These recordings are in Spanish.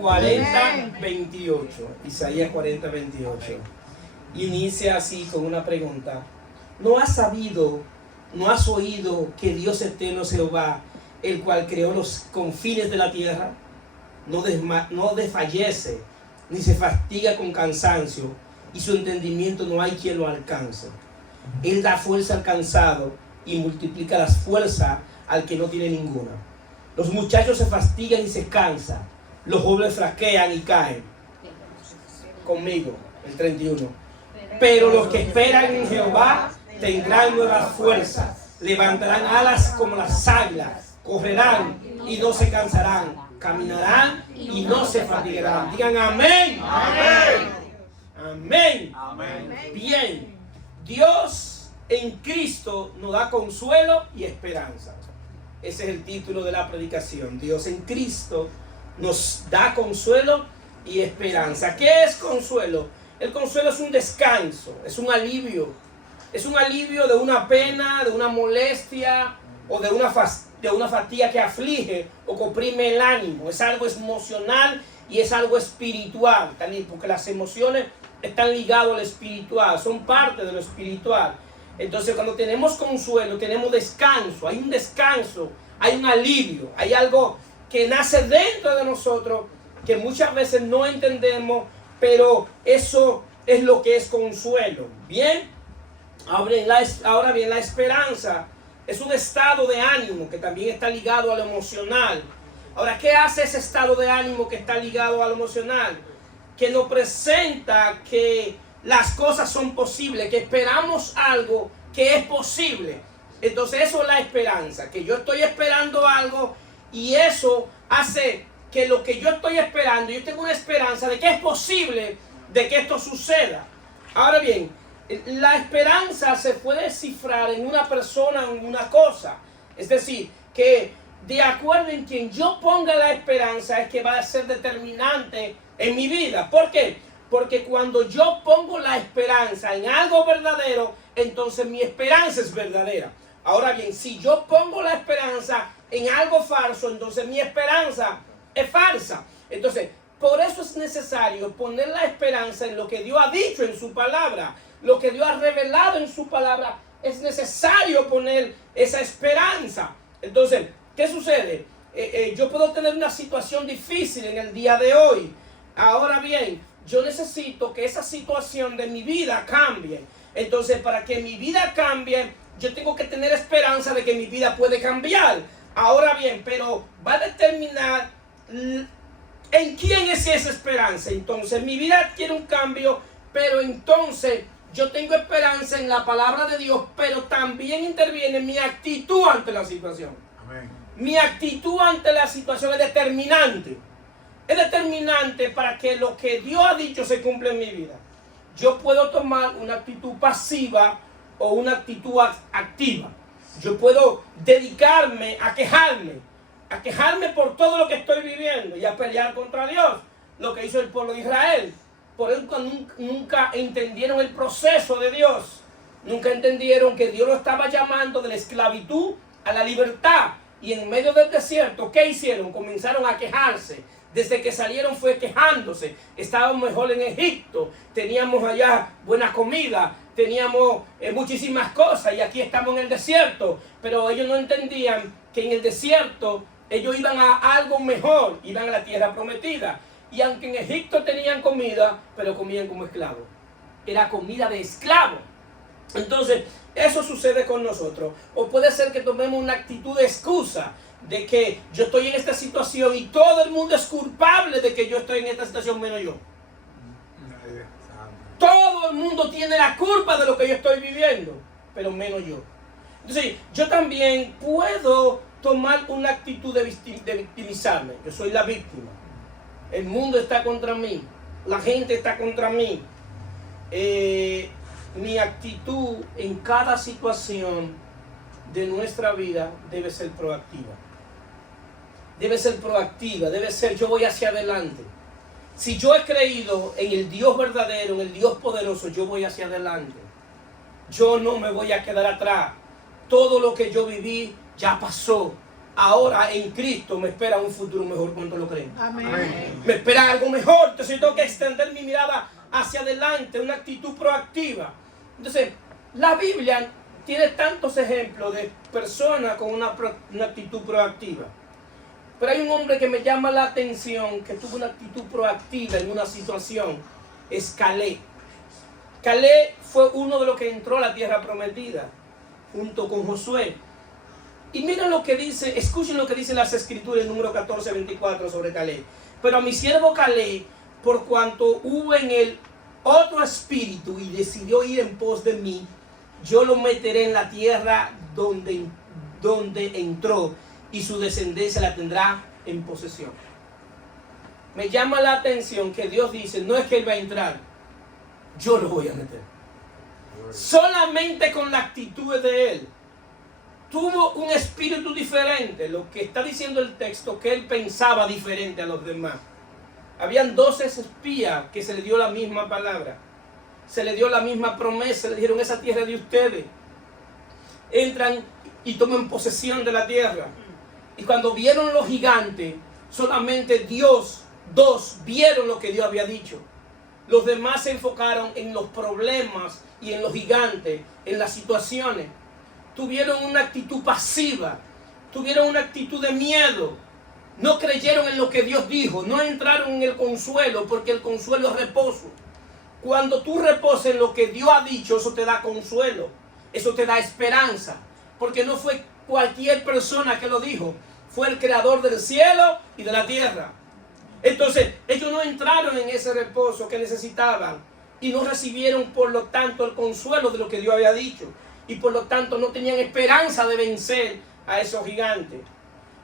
40, 28. Isaías 40, 28. Inicia así con una pregunta. ¿No has sabido, no has oído que Dios eterno es Jehová, el cual creó los confines de la tierra? No desfallece, ni se fatiga con cansancio, y su entendimiento no hay quien lo alcance. Él da fuerza al cansado y multiplica las fuerzas al que no tiene ninguna. Los muchachos se fastigan y se cansan, los jóvenes flaquean y caen. Conmigo, el 31. Pero los que esperan en Jehová tendrán nuevas fuerzas, levantarán alas como las águilas, correrán y no se cansarán, caminarán y no se fatigarán. Digan amén. Amén. Amén. Amén. Bien, Dios en Cristo nos da consuelo y esperanza. Ese es el título de la predicación. Dios en Cristo nos da consuelo y esperanza. ¿Qué es consuelo? El consuelo es un descanso, es un alivio. Es un alivio de una pena, de una molestia o de una fatiga que aflige o que oprime el ánimo. Es algo emocional y es algo espiritual también, porque las emociones están ligadas al espiritual, son parte de lo espiritual. Entonces, cuando tenemos consuelo, tenemos descanso, hay un descanso, hay un alivio, hay algo que nace dentro de nosotros que muchas veces no entendemos, pero eso es lo que es consuelo. Bien, ahora bien, la esperanza es un estado de ánimo que también está ligado a lo emocional. Ahora, ¿qué hace ese estado de ánimo que está ligado a lo emocional? Que nos presenta que las cosas son posibles, que esperamos algo que es posible. Entonces eso es la esperanza, que yo estoy esperando algo y eso hace que lo que yo estoy esperando, yo tengo una esperanza de que es posible de que esto suceda. Ahora bien, la esperanza se puede descifrar en una persona o en una cosa. Es decir, que de acuerdo en quien yo ponga la esperanza es que va a ser determinante en mi vida. ¿Por qué? Porque cuando yo pongo la esperanza en algo verdadero, entonces mi esperanza es verdadera. Ahora bien, si yo pongo la esperanza en algo falso, entonces mi esperanza es falsa. Entonces, por eso es necesario poner la esperanza en lo que Dios ha dicho en su palabra, lo que Dios ha revelado en su palabra. Es necesario poner esa esperanza. Entonces, ¿qué sucede? Yo puedo tener una situación difícil en el día de hoy. Ahora bien, yo necesito que esa situación de mi vida cambie. Entonces, para que mi vida cambie, yo tengo que tener esperanza de que mi vida puede cambiar. Ahora bien, pero va a determinar en quién es esa esperanza. Entonces, mi vida quiere un cambio, pero entonces yo tengo esperanza en la palabra de Dios, pero también interviene mi actitud ante la situación. Amén. Mi actitud ante la situación es determinante. Es determinante para que lo que Dios ha dicho se cumpla en mi vida. Yo puedo tomar una actitud pasiva o una actitud activa. Yo puedo dedicarme a quejarme por todo lo que estoy viviendo y a pelear contra Dios, lo que hizo el pueblo de Israel. Por eso nunca entendieron el proceso de Dios. Nunca entendieron que Dios lo estaba llamando de la esclavitud a la libertad. Y en medio del desierto, ¿qué hicieron? Comenzaron a quejarse. Desde que salieron fue quejándose. Estábamos mejor en Egipto. Teníamos allá buena comida. Teníamos muchísimas cosas. Y aquí estamos en el desierto. Pero ellos no entendían que en el desierto ellos iban a algo mejor. Iban a la tierra prometida. Y aunque en Egipto tenían comida, pero comían como esclavos. Era comida de esclavos. Entonces, eso sucede con nosotros. O puede ser que tomemos una actitud de excusa, de que yo estoy en esta situación y todo el mundo es culpable de que yo estoy en esta situación menos yo. Todo el mundo tiene la culpa de lo que yo estoy viviendo, pero menos yo. Entonces, yo también puedo tomar una actitud de victimizarme. Yo soy la víctima. El mundo está contra mí. La gente está contra mí. Mi actitud en cada situación de nuestra vida debe ser proactiva. Debe ser proactiva, debe ser yo voy hacia adelante. Si yo he creído en el Dios verdadero, en el Dios poderoso, yo voy hacia adelante. Yo no me voy a quedar atrás. Todo lo que yo viví ya pasó. ahora en Cristo me espera un futuro mejor. ¿Cuánto lo creen? Amén. Me espera algo mejor. Entonces yo tengo que extender mi mirada hacia adelante, una actitud proactiva. Entonces, la Biblia tiene tantos ejemplos de personas con una actitud proactiva. Pero hay un hombre que me llama la atención, que tuvo una actitud proactiva en una situación. Es Caleb. Caleb fue uno de los que entró a la tierra prometida, junto con Josué. Y miren lo que dice, escuchen lo que dice las escrituras en número 14:24 sobre Caleb. Pero a mi siervo Caleb, por cuanto hubo en él otro espíritu y decidió ir en pos de mí, yo lo meteré en la tierra donde entró, y su descendencia la tendrá en posesión. Me llama la atención que Dios dice, no es que él va a entrar, yo lo voy a meter. Solamente con la actitud de él. Tuvo un espíritu diferente. Lo que está diciendo el texto, que él pensaba diferente a los demás. Habían 12 espías que se le dio la misma palabra. Se le dio la misma promesa. Le dijeron, esa tierra es de ustedes. Entran y toman posesión de la tierra. Y cuando vieron los gigantes, solamente dos vieron lo que Dios había dicho. Los demás se enfocaron en los problemas y en los gigantes, en las situaciones. Tuvieron una actitud pasiva, tuvieron una actitud de miedo. No creyeron en lo que Dios dijo, no entraron en el consuelo, porque el consuelo es reposo. Cuando tú reposas en lo que Dios ha dicho, eso te da consuelo, eso te da esperanza, porque no fue cualquier persona que lo dijo, fue el creador del cielo y de la tierra. Entonces, ellos no entraron en ese reposo que necesitaban y no recibieron, por lo tanto, el consuelo de lo que Dios había dicho. Y por lo tanto, no tenían esperanza de vencer a esos gigantes.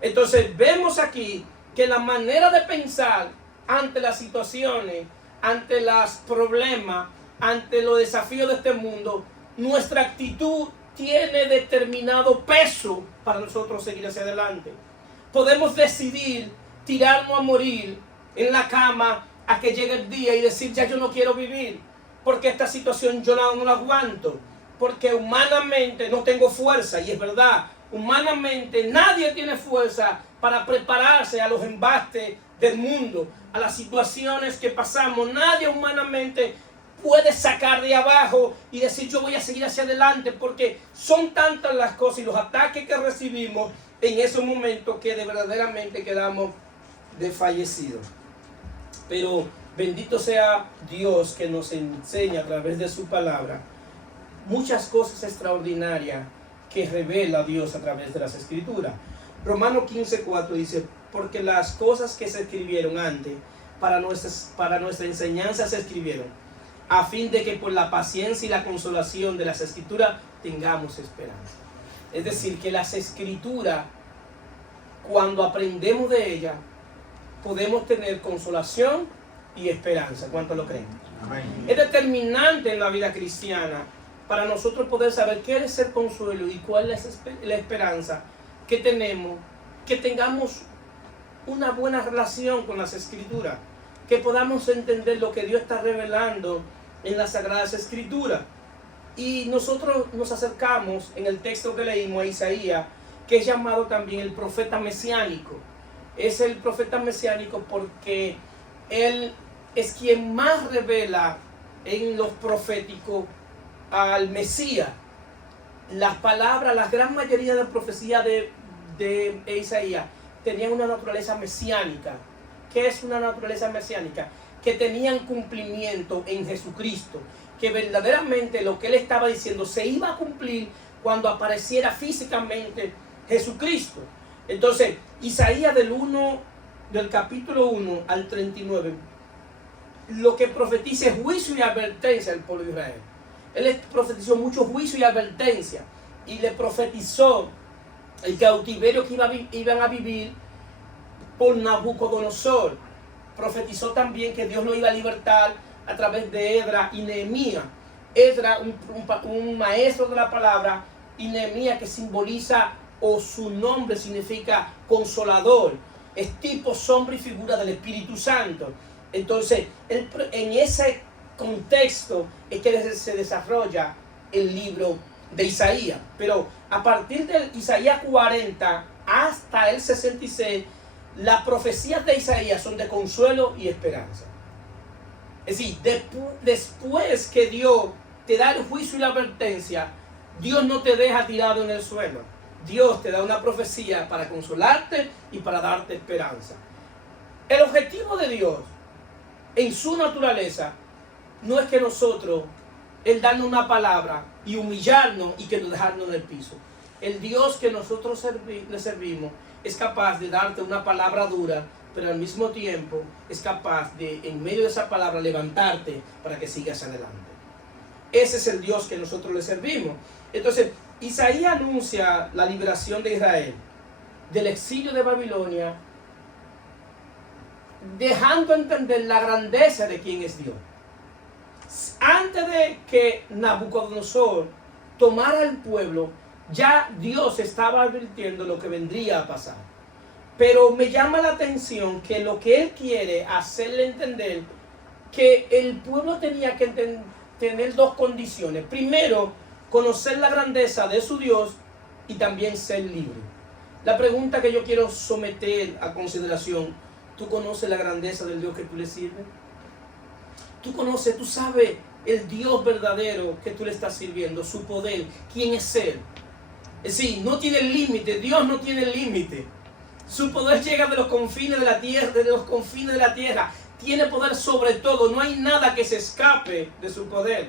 Entonces, vemos aquí que la manera de pensar ante las situaciones, ante los problemas, ante los desafíos de este mundo, nuestra actitud tiene determinado peso para nosotros seguir hacia adelante. Podemos decidir tirarnos a morir en la cama a que llegue el día y decir, ya yo no quiero vivir, porque esta situación yo no la aguanto, porque humanamente no tengo fuerza. Y es verdad, humanamente nadie tiene fuerza para prepararse a los embastes del mundo, a las situaciones que pasamos. Nadie humanamente puede sacar de abajo y decir, yo voy a seguir hacia adelante, porque son tantas las cosas y los ataques que recibimos en esos momentos que verdaderamente quedamos desfallecidos. Pero bendito sea Dios, que nos enseña a través de su palabra muchas cosas extraordinarias que revela Dios a través de las escrituras. Romanos 15:4 dice, porque las cosas que se escribieron antes para nuestra enseñanza se escribieron, a fin de que por la paciencia y la consolación de las escrituras tengamos esperanza. Es decir, que las escrituras, cuando aprendemos de ellas, podemos tener consolación y esperanza. ¿Cuántos lo creen? Amén. Es determinante en la vida cristiana para nosotros poder saber qué es el consuelo y cuál es la esperanza que tenemos, que tengamos una buena relación con las escrituras, que podamos entender lo que Dios está revelando en las Sagradas Escrituras. Y nosotros nos acercamos en el texto que leímos a Isaías, que es llamado también el profeta mesiánico. Es el profeta mesiánico porque él es quien más revela en los proféticos al Mesías. Las palabras, la gran mayoría de profecías de Isaías tenían una naturaleza mesiánica. ¿Qué es una naturaleza mesiánica? Que tenían cumplimiento en Jesucristo, que verdaderamente lo que él estaba diciendo se iba a cumplir cuando apareciera físicamente Jesucristo. Entonces, Isaías del capítulo 1 al 39, lo que profetiza es juicio y advertencia al pueblo de Israel. Él les profetizó mucho juicio y advertencia, y le profetizó el cautiverio que iban a vivir por Nabucodonosor. Profetizó también que Dios lo iba a libertar a través de Esdras y Nehemías. Esdras, un maestro de la palabra, y Nehemías, que simboliza, o su nombre significa consolador, es tipo, sombra y figura del Espíritu Santo. Entonces, en ese contexto es que se desarrolla el libro de Isaías. Pero a partir de Isaías 40 hasta el 66, las profecías de Isaías son de consuelo y esperanza. Es decir, después que Dios te da el juicio y la advertencia, Dios no te deja tirado en el suelo. Dios te da una profecía para consolarte y para darte esperanza. El objetivo de Dios en su naturaleza no es que nosotros, Él darnos una palabra y humillarnos y que nos dejarnos en el piso. El Dios que nosotros le servimos es capaz de darte una palabra dura, pero al mismo tiempo es capaz de, en medio de esa palabra, levantarte para que sigas adelante. Ese es el Dios que nosotros le servimos. Entonces, Isaías anuncia la liberación de Israel del exilio de Babilonia, dejando entender la grandeza de quién es Dios. Antes de que Nabucodonosor tomara el pueblo, ya Dios estaba advirtiendo lo que vendría a pasar. Pero me llama la atención que lo que Él quiere hacerle entender, que el pueblo tenía que tener dos condiciones. Primero, conocer la grandeza de su Dios y también ser libre. La pregunta que yo quiero someter a consideración: ¿tú conoces la grandeza del Dios que tú le sirves? Tú conoces, tú sabes el Dios verdadero que tú le estás sirviendo, su poder, quién es Él. Es decir, no tiene límite, Dios no tiene límite. Su poder llega de los confines de la tierra, tiene poder sobre todo, no hay nada que se escape de su poder.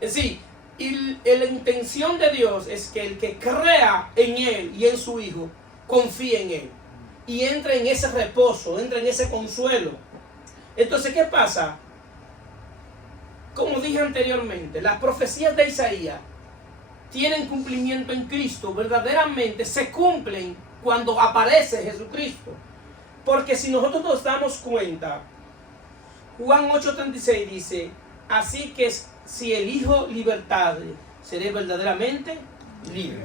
Es decir, y la intención de Dios es que el que crea en Él y en su Hijo, confíe en Él y entre en ese reposo, entre en ese consuelo. Entonces, ¿qué pasa? Como dije anteriormente, las profecías de Isaías tienen cumplimiento en Cristo, verdaderamente se cumplen cuando aparece Jesucristo. Porque si nosotros nos damos cuenta, Juan 8:36 dice: así que si el Hijo libertare, seré verdaderamente libre.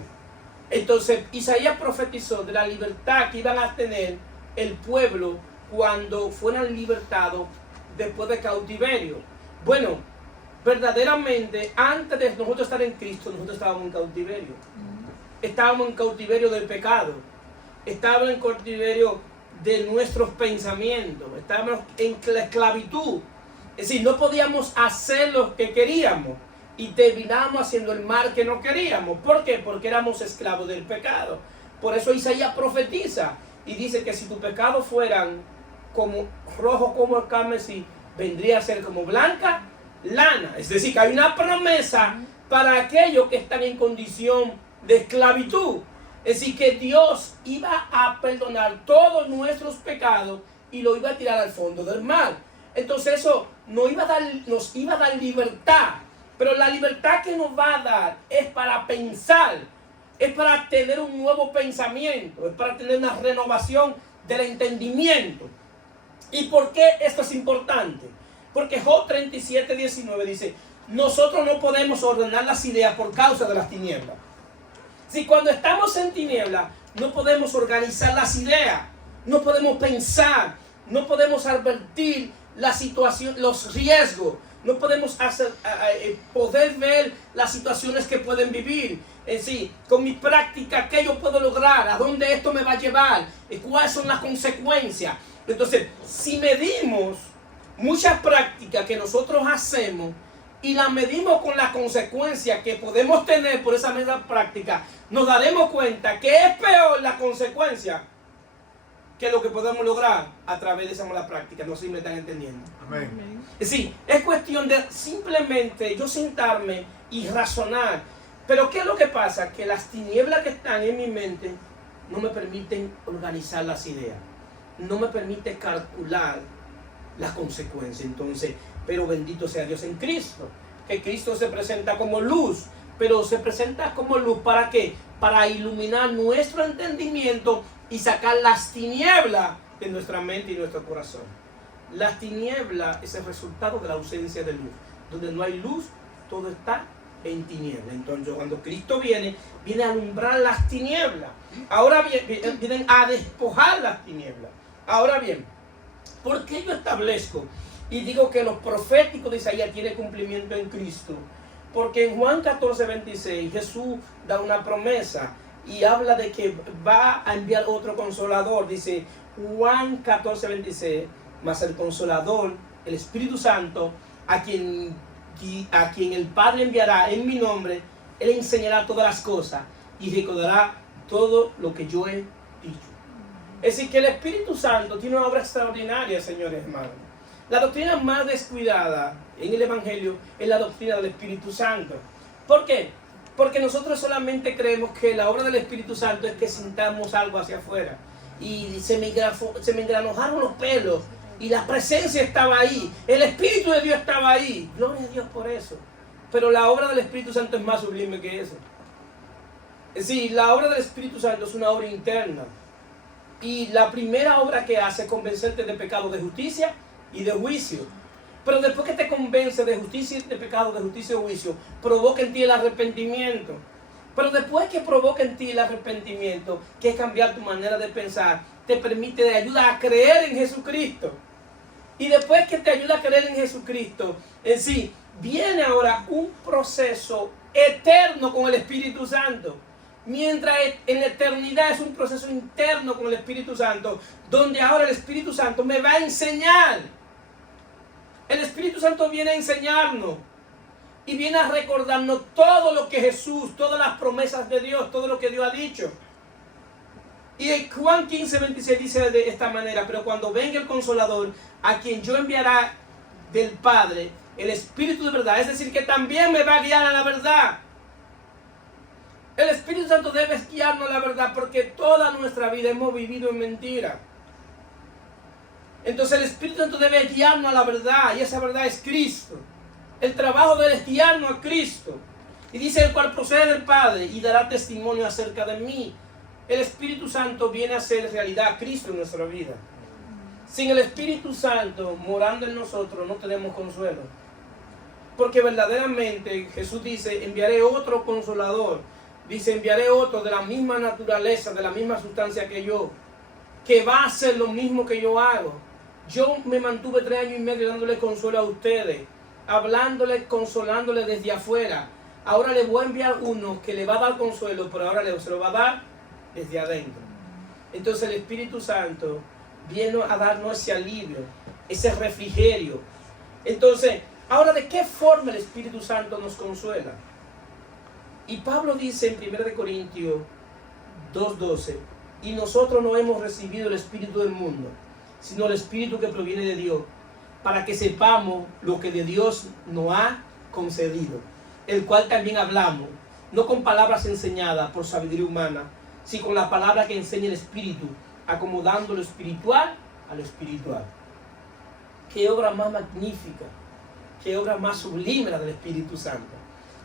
Entonces Isaías profetizó de la libertad que iban a tener el pueblo cuando fueran libertados después de cautiverio. Bueno, verdaderamente antes de nosotros estar en Cristo, nosotros estábamos en cautiverio. Estábamos en cautiverio del pecado. Estábamos en cautiverio de nuestros pensamientos. Estábamos en la esclavitud. Es decir, no podíamos hacer lo que queríamos y terminábamos haciendo el mal que no queríamos. ¿Por qué? Porque éramos esclavos del pecado. Por eso Isaías profetiza y dice que si tus pecados fueran como rojo como el carmesí, vendría a ser como blanca lana. Es decir, que hay una promesa para aquellos que están en condición de esclavitud. Es decir, que Dios iba a perdonar todos nuestros pecados y lo iba a tirar al fondo del mar. Entonces eso nos iba a dar libertad. Pero la libertad que nos va a dar es para pensar, es para tener un nuevo pensamiento, es para tener una renovación del entendimiento. ¿Y por qué esto es importante? Porque Job 37:19 dice: nosotros no podemos ordenar las ideas por causa de las tinieblas. Si cuando estamos en tinieblas no podemos organizar las ideas, no podemos pensar, no podemos advertir la situación, los riesgos, no podemos poder ver las situaciones que pueden vivir. Es decir, con mi práctica, ¿qué yo puedo lograr? ¿A dónde esto me va a llevar? ¿Cuáles son las consecuencias? Entonces, si medimos muchas prácticas que nosotros hacemos y las medimos con las consecuencias que podemos tener por esa misma práctica, nos daremos cuenta que es peor la consecuencia que lo que podemos lograr a través de esa mala práctica. No sé si me están entendiendo. Amén. Es decir, es cuestión de simplemente yo sentarme y razonar. Pero ¿qué es lo que pasa? Que las tinieblas que están en mi mente no me permiten organizar las ideas, no me permite calcular las consecuencias. Entonces, pero bendito sea Dios en Cristo, que Cristo se presenta como luz, pero se presenta como luz ¿para qué? Para iluminar nuestro entendimiento y sacar las tinieblas de nuestra mente y nuestro corazón. Las tinieblas es el resultado de la ausencia de luz. Donde no hay luz, todo está en tinieblas. Entonces, cuando Cristo viene a alumbrar las tinieblas. Ahora bien, vienen a despojar las tinieblas. Ahora bien, ¿por qué yo establezco y digo que los proféticos de Isaías tienen cumplimiento en Cristo? Porque en Juan 14:26 Jesús da una promesa y habla de que va a enviar otro consolador. Dice Juan 14:26, mas el consolador, el Espíritu Santo, a quien el Padre enviará en mi nombre, Él enseñará todas las cosas y recordará todo lo que yo he dicho. Es decir, que el Espíritu Santo tiene una obra extraordinaria, señores hermanos. La doctrina más descuidada en el Evangelio es la doctrina del Espíritu Santo. ¿Por qué? Porque nosotros solamente creemos que la obra del Espíritu Santo es que sintamos algo hacia afuera. Y se me engranojaron los pelos y la presencia estaba ahí. El Espíritu de Dios estaba ahí. Gloria a Dios por eso. Pero la obra del Espíritu Santo es más sublime que eso. Es decir, la obra del Espíritu Santo es una obra interna. Y la primera obra que hace es convencerte de pecado, de justicia y de juicio. Pero después que te convence de justicia y de pecado, de justicia y de juicio, provoca en ti el arrepentimiento. Pero después que provoca en ti el arrepentimiento, que es cambiar tu manera de pensar, te permite, te ayuda a creer en Jesucristo. Y después que te ayuda a creer en Jesucristo, en sí, viene ahora un proceso eterno con el Espíritu Santo. Mientras en la eternidad es un proceso interno con el Espíritu Santo, donde ahora el Espíritu Santo me va a enseñar. El Espíritu Santo viene a enseñarnos y viene a recordarnos todo lo que Jesús, todas las promesas de Dios, todo lo que Dios ha dicho. Y en Juan 15:26 dice de esta manera: pero cuando venga el Consolador, a quien yo enviará del Padre, el Espíritu de verdad, es decir, que también me va a guiar a la verdad. El Espíritu Santo debe guiarnos a la verdad, porque toda nuestra vida hemos vivido en mentira. Entonces el Espíritu Santo debe guiarnos a la verdad, y esa verdad es Cristo. El trabajo de él es guiarnos a Cristo. Y dice: el cual procede del Padre y dará testimonio acerca de mí. El Espíritu Santo viene a hacer realidad a Cristo en nuestra vida. Sin el Espíritu Santo morando en nosotros no tenemos consuelo. Porque verdaderamente Jesús dice: enviaré otro consolador. Dice: enviaré otro de la misma naturaleza, de la misma sustancia que yo, que va a hacer lo mismo que yo hago. Yo me mantuve 3 años y medio dándole consuelo a ustedes, hablándole, consolándole desde afuera. Ahora le voy a enviar uno que le va a dar consuelo, pero ahora se lo va a dar desde adentro. Entonces el Espíritu Santo viene a darnos ese alivio, ese refrigerio. Entonces, ahora, ¿de qué forma el Espíritu Santo nos consuela? Y Pablo dice en 1 Corintios 2:12: y nosotros no hemos recibido el Espíritu del mundo, sino el Espíritu que proviene de Dios, para que sepamos lo que de Dios nos ha concedido, el cual también hablamos, no con palabras enseñadas por sabiduría humana, sino con la palabra que enseña el Espíritu, acomodando lo espiritual a lo espiritual. Qué obra más magnífica, qué obra más sublime la del Espíritu Santo.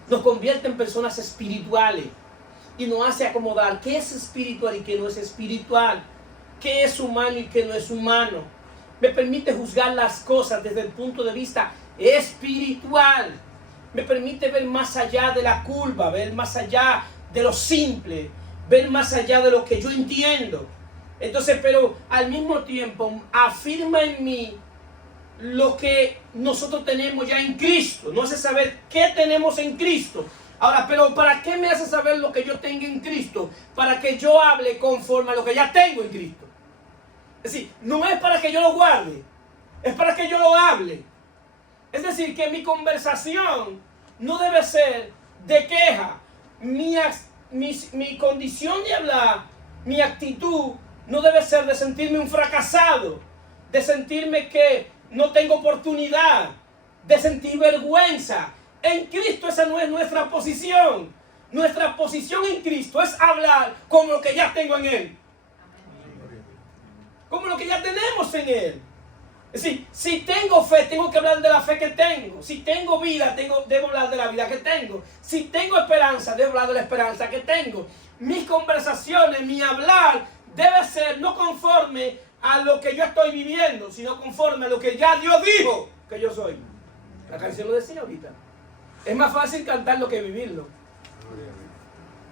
Nos convierte en personas espirituales y nos hace acomodar qué es espiritual y qué no es espiritual, qué es humano y qué no es humano. Me permite juzgar las cosas desde el punto de vista espiritual. Me permite ver más allá de la curva, ver más allá de lo simple, ver más allá de lo que yo entiendo. Entonces, pero al mismo tiempo afirma en mí lo que nosotros tenemos ya en Cristo. No hace saber qué tenemos en Cristo. Ahora, pero ¿para qué me hace saber lo que yo tengo en Cristo? Para que yo hable conforme a lo que ya tengo en Cristo. Es decir, no es para que yo lo guarde, es para que yo lo hable. Es decir, que mi conversación no debe ser de queja. Mi condición de hablar, mi actitud, no debe ser de sentirme un fracasado, de sentirme que no tengo oportunidad, de sentir vergüenza. En Cristo esa no es nuestra posición. Nuestra posición en Cristo es hablar como lo que ya tengo en Él. Como lo que ya tenemos en Él. Es decir, si tengo fe, tengo que hablar de la fe que tengo. Si tengo vida, debo hablar de la vida que tengo. Si tengo esperanza, debo hablar de la esperanza que tengo. Mis conversaciones, mi hablar, debe ser no conforme a lo que yo estoy viviendo, sino conforme a lo que ya Dios dijo que yo soy. La canción lo decía ahorita. Es más fácil cantarlo que vivirlo.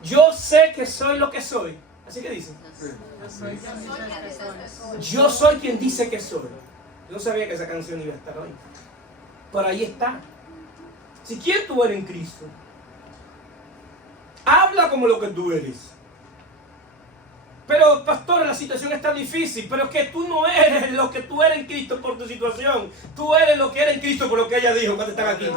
Yo sé que soy lo que soy. Así que dice. Yo soy quien dice que soy. Yo no sabía que esa canción iba a estar hoy. Por ahí está. Si ¿quién tú eres en Cristo? Habla como lo que tú eres. Pero pastor, la situación está difícil. Pero es que tú no eres lo que tú eres en Cristo por tu situación. Tú eres lo que eres en Cristo por lo que ella dijo cuando están aquí.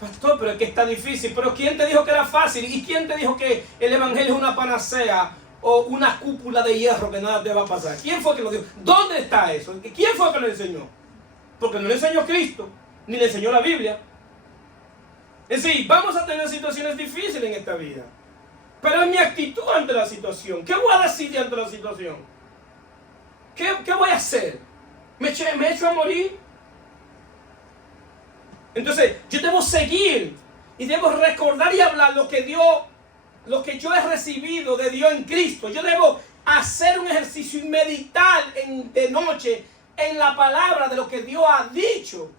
Pastor, pero es que está difícil. Pero ¿quién te dijo que era fácil? ¿Y quién te dijo que el evangelio es una panacea o una cúpula de hierro que nada te va a pasar? ¿Quién fue que lo dijo? ¿Dónde está eso? ¿Quién fue que lo enseñó? Porque no le enseñó Cristo, ni le enseñó la Biblia. Es decir, vamos a tener situaciones difíciles en esta vida. Pero es mi actitud ante la situación. ¿Qué voy a decir ante la situación? ¿Qué voy a hacer? ¿Me echo a morir? Entonces, yo debo seguir y debo recordar y hablar lo que yo he recibido de Dios en Cristo. Yo debo hacer un ejercicio y meditar de noche en la palabra de lo que Dios ha dicho.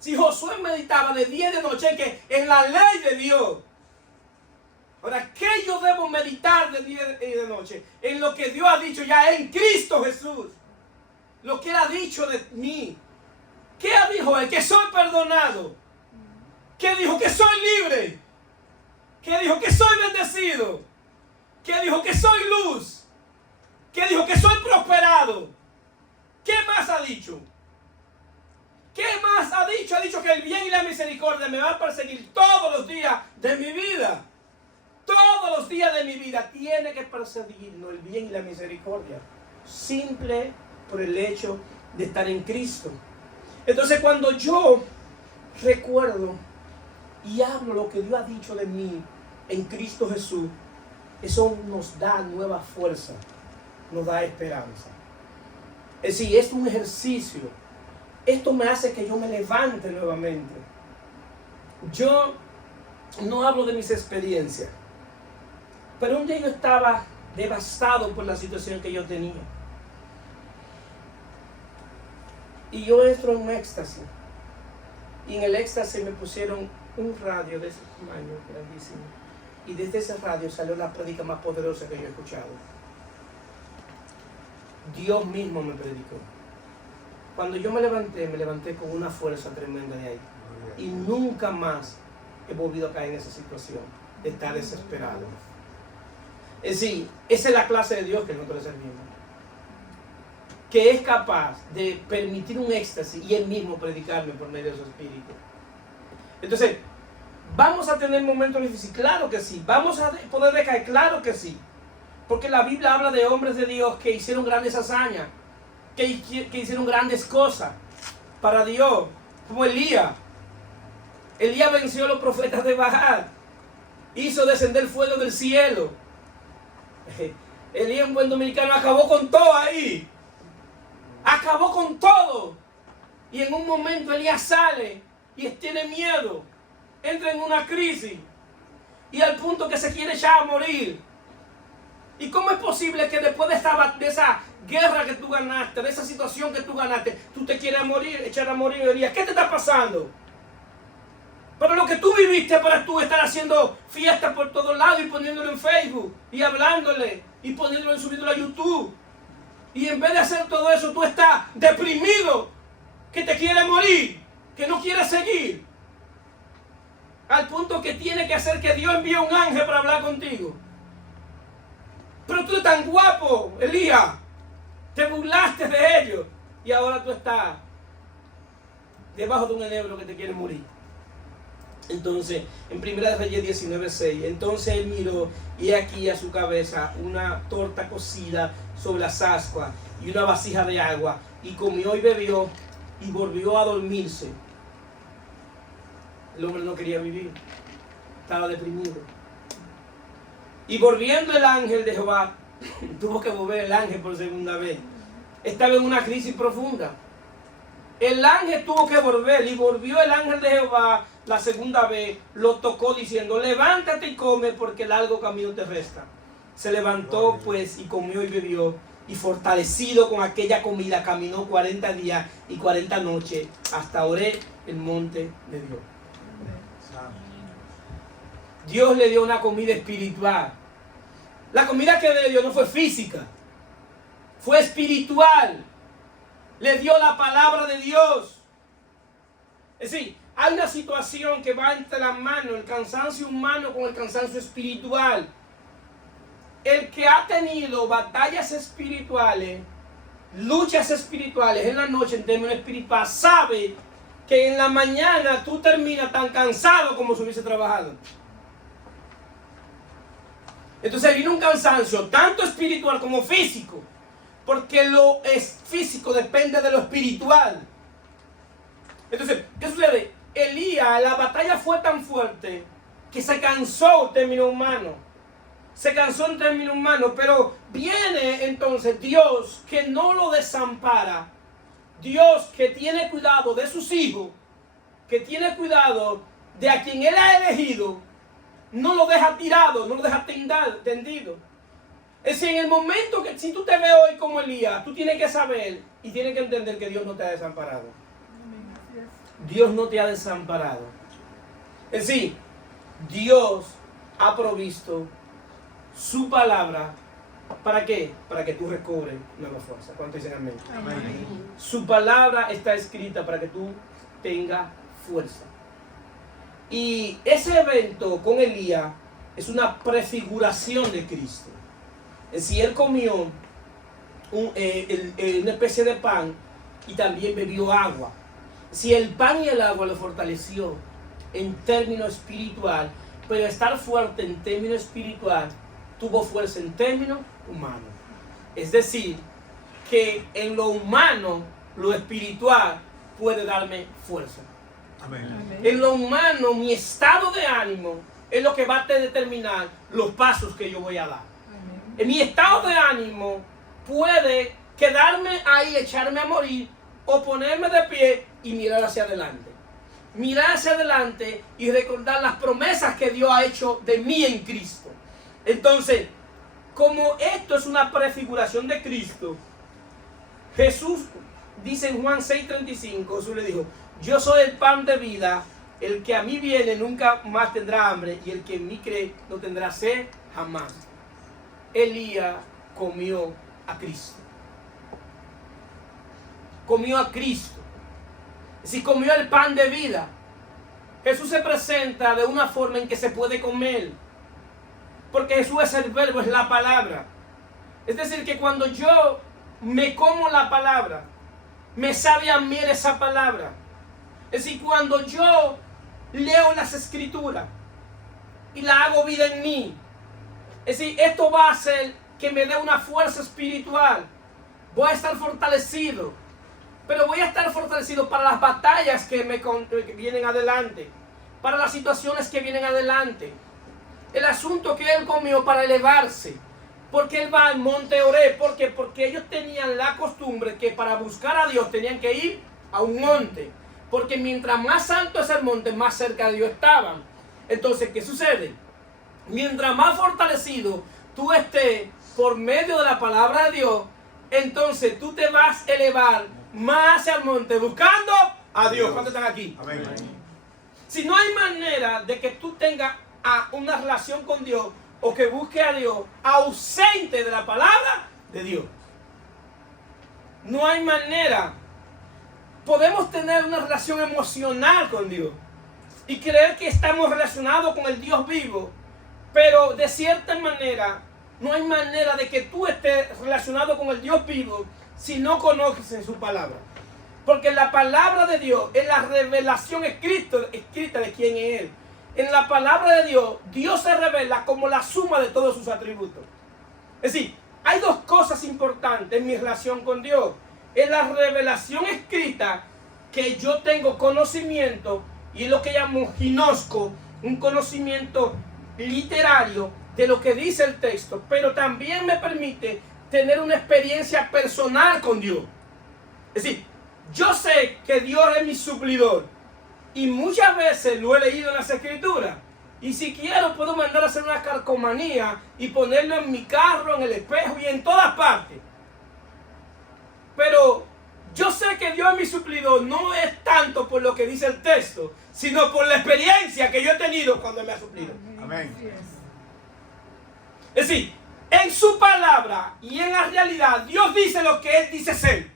Si Josué meditaba de día y de noche, que en la ley de Dios. Ahora, ¿qué yo debo meditar de día y de noche? En lo que Dios ha dicho ya en Cristo Jesús. Lo que Él ha dicho de mí. ¿Qué dijo Él? Que soy perdonado. ¿Qué dijo? Que soy libre. ¿Qué dijo? Que soy bendecido. ¿Qué dijo? Que soy luz. ¿Qué dijo? Que soy prosperado. ¿Qué más ha dicho? ¿Qué más ha dicho? Ha dicho que el bien y la misericordia me van a perseguir todos los días de mi vida. Todos los días de mi vida tiene que perseguirnos el bien y la misericordia. Simple por el hecho de estar en Cristo. Entonces cuando yo recuerdo y hablo lo que Dios ha dicho de mí en Cristo Jesús, eso nos da nueva fuerza, nos da esperanza. Es decir, es un ejercicio. Esto me hace que yo me levante nuevamente. Yo no hablo de mis experiencias, pero un día yo estaba devastado por la situación que yo tenía. Y yo entro en un éxtasis. Y en el éxtasis me pusieron un radio de ese tamaño grandísimo. Y desde ese radio salió la prédica más poderosa que yo he escuchado. Dios mismo me predicó. Cuando yo me levanté con una fuerza tremenda de ahí. Y nunca más he volvido a caer en esa situación de estar desesperado. Es decir, esa es la clase de Dios que nosotros servimos. Que es capaz de permitir un éxtasis y Él mismo predicarme por medio de su Espíritu. Entonces, ¿vamos a tener momentos difíciles? Claro que sí. ¿Vamos a poder decaer? Claro que sí. Porque la Biblia habla de hombres de Dios que hicieron grandes hazañas, que hicieron grandes cosas para Dios, como Elías. Elías venció a los profetas de Baal, hizo descender fuego del cielo. Elías, un buen dominicano, acabó con todo ahí. Acabó con todo. Y en un momento Elías sale y tiene miedo. Entra en una crisis. Y al punto que se quiere echar a morir. ¿Y cómo es posible que después de esa guerra que tú ganaste, de esa situación que tú ganaste, tú te quieras morir, echar a morir, Elías? ¿Qué te está pasando? Pero lo que tú viviste para tú estar haciendo fiestas por todos lados y poniéndolo en Facebook y hablándole y poniéndolo en subiéndolo a YouTube. Y en vez de hacer todo eso, tú estás deprimido, que te quieres morir, que no quieres seguir. Al punto que tiene que hacer que Dios envíe un ángel para hablar contigo. Pero tú eres tan guapo, Elías. Te burlaste de ellos. Y ahora tú estás debajo de un enebro que te quiere morir. Entonces, en 1 Reyes 19:6, entonces él miró y aquí a su cabeza una torta cocida sobre las ascuas y una vasija de agua, y comió y bebió y volvió a dormirse. El hombre no quería vivir, estaba deprimido. Y volviendo el ángel de Jehová, tuvo que volver el ángel por segunda vez. Estaba en una crisis profunda. El ángel tuvo que volver y volvió el ángel de Jehová la segunda vez, lo tocó diciendo: levántate y come porque largo camino te resta. Se levantó pues y comió y bebió, y fortalecido con aquella comida caminó 40 días y 40 noches hasta Horeb, el monte de Dios. Dios le dio una comida espiritual. La comida que le dio no fue física, fue espiritual. Le dio la palabra de Dios. Es decir, hay una situación que va entre las manos, el cansancio humano con el cansancio espiritual. El que ha tenido batallas espirituales, luchas espirituales en la noche en términos espirituales, sabe que en la mañana tú terminas tan cansado como si hubiese trabajado. Entonces viene un cansancio tanto espiritual como físico, porque lo físico depende de lo espiritual. Entonces, ¿qué sucede? Elías, la batalla fue tan fuerte que se cansó en términos humanos. Se cansó en términos humanos, pero viene entonces Dios que no lo desampara. Dios que tiene cuidado de sus hijos, que tiene cuidado de a quien Él ha elegido, no lo deja tirado, no lo deja tendido. Es decir, en el momento que si tú te ves hoy como Elías, tú tienes que saber y tienes que entender que Dios no te ha desamparado. Dios no te ha desamparado. Es decir, Dios ha provisto su palabra. ¿Para qué? Para que tú recobres nueva fuerza. ¿Cuánto dicen amén? Amén? Su palabra está escrita para que tú tengas fuerza. Y ese evento con Elías es una prefiguración de Cristo. Es decir, él comió una especie de pan y también bebió agua. Si el pan y el agua lo fortaleció en términos espiritual, pero estar fuerte en términos espiritual tuvo fuerza en términos humanos. Es decir, que en lo humano, lo espiritual puede darme fuerza. Amén. En lo humano, mi estado de ánimo es lo que va a determinar los pasos que yo voy a dar. Amén. En mi estado de ánimo puede quedarme ahí, echarme a morir, o ponerme de pie y mirar hacia adelante. Mirar hacia adelante y recordar las promesas que Dios ha hecho de mí en Cristo. Entonces, como esto es una prefiguración de Cristo, Jesús dice en Juan 6:35, Jesús le dijo: yo soy el pan de vida, el que a mí viene nunca más tendrá hambre, y el que en mí cree no tendrá sed jamás. Elías comió a Cristo. Comió a Cristo. Si comió el pan de vida, Jesús se presenta de una forma en que se puede comer. Porque Jesús es el verbo, es la palabra. Es decir, que cuando yo me como la palabra, me sabe a miel esa palabra. Es decir, cuando yo leo las escrituras y la hago vida en mí, es decir, esto va a hacer que me dé una fuerza espiritual. Voy a estar fortalecido. Pero voy a estar fortalecido para las batallas que vienen adelante, para las situaciones que vienen adelante. El asunto que él comió para elevarse, porque él va al monte Oreb. ¿Por qué? Porque ellos tenían la costumbre que para buscar a Dios tenían que ir a un monte. Porque mientras más alto es el monte, más cerca de Dios estaban. Entonces, ¿qué sucede? Mientras más fortalecido tú estés por medio de la palabra de Dios, entonces tú te vas a elevar más hacia el monte buscando a Dios. ¿Cuántos están aquí? Amén. Si no hay manera de que tú tengas una relación con Dios o que busque a Dios ausente de la palabra de Dios, no hay manera. Podemos tener una relación emocional con Dios y creer que estamos relacionados con el Dios vivo, pero de cierta manera no hay manera de que tú estés relacionado con el Dios vivo si no conoces en su palabra. Porque la palabra de Dios es la revelación escrita de quién es Él. En la palabra de Dios, Dios se revela como la suma de todos sus atributos. Es decir, hay dos cosas importantes en mi relación con Dios. Es la revelación escrita, que yo tengo conocimiento, y es lo que llamo ginosco, un conocimiento literario de lo que dice el texto, pero también me permite tener una experiencia personal con Dios. Es decir, yo sé que Dios es mi suplidor y muchas veces lo he leído en las escrituras, y si quiero puedo mandar a hacer una calcomanía y ponerlo en mi carro, en el espejo y en todas partes. Pero yo sé que Dios es mi suplidor no es tanto por lo que dice el texto, sino por la experiencia que yo he tenido cuando me ha suplido. Amén. Es decir, en su palabra y en la realidad, Dios dice lo que Él dice ser.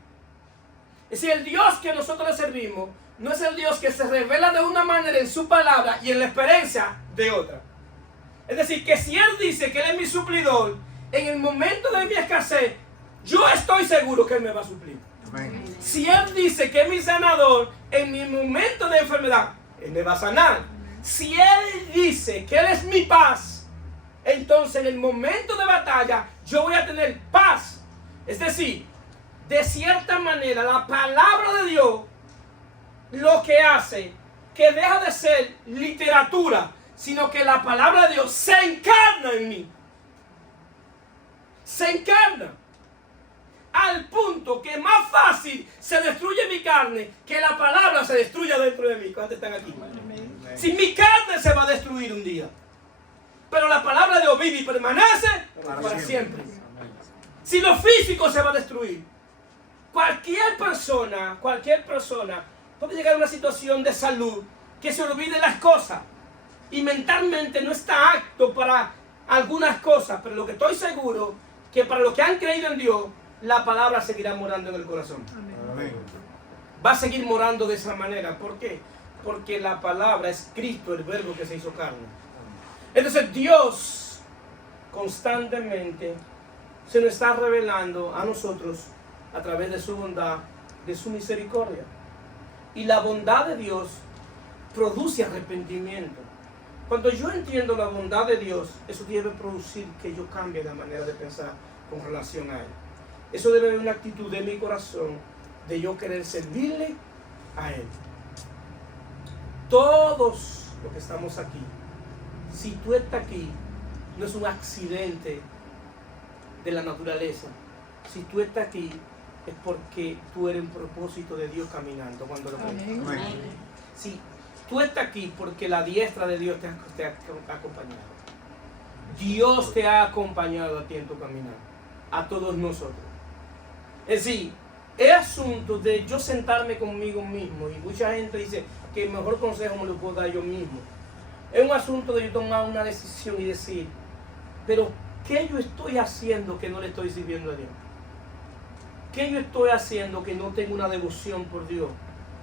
Es decir, el Dios que nosotros le servimos no es el Dios que se revela de una manera en su palabra y en la experiencia de otra. Es decir, que si Él dice que Él es mi suplidor, en el momento de mi escasez, yo estoy seguro que Él me va a suplir. Amén. Si Él dice que es mi sanador, en mi momento de enfermedad, Él me va a sanar. Si Él dice que Él es mi paz, entonces en el momento de batalla, yo voy a tener paz. Es decir, de cierta manera, la palabra de Dios lo que hace que deja de ser literatura, sino que la palabra de Dios se encarna en mí. Se encarna. Al punto que más fácil se destruye mi carne que la palabra se destruya dentro de mí. ¿Cuántos están aquí? Si mi carne se va a destruir un día, pero la palabra de Dios vive y permanece para siempre. Si lo físico se va a destruir, cualquier persona puede llegar a una situación de salud que se olvide las cosas y mentalmente no está apto para algunas cosas, pero lo que estoy seguro que para los que han creído en Dios, la palabra seguirá morando en el corazón. Amén. Va a seguir morando de esa manera. ¿Por qué? Porque la palabra es Cristo, el verbo que se hizo carne. Entonces Dios constantemente se nos está revelando a nosotros a través de su bondad, de su misericordia. Y la bondad de Dios produce arrepentimiento. Cuando yo entiendo la bondad de Dios, eso debe producir que yo cambie la manera de pensar con relación a Él. Eso debe haber una actitud de mi corazón de yo querer servirle a Él. Todos los que estamos aquí, si tú estás aquí, no es un accidente de la naturaleza. Si tú estás aquí, es porque tú eres un propósito de Dios caminando cuando lo crees. Si tú estás aquí, porque la diestra de Dios te ha acompañado. Dios te ha acompañado a ti en tu caminar, a todos nosotros. Es decir, es asunto de yo sentarme conmigo mismo, y mucha gente dice que el mejor consejo me lo puedo dar yo mismo. Es un asunto de yo tomar una decisión y decir, pero ¿qué yo estoy haciendo que no le estoy sirviendo a Dios? ¿Qué yo estoy haciendo que no tengo una devoción por Dios?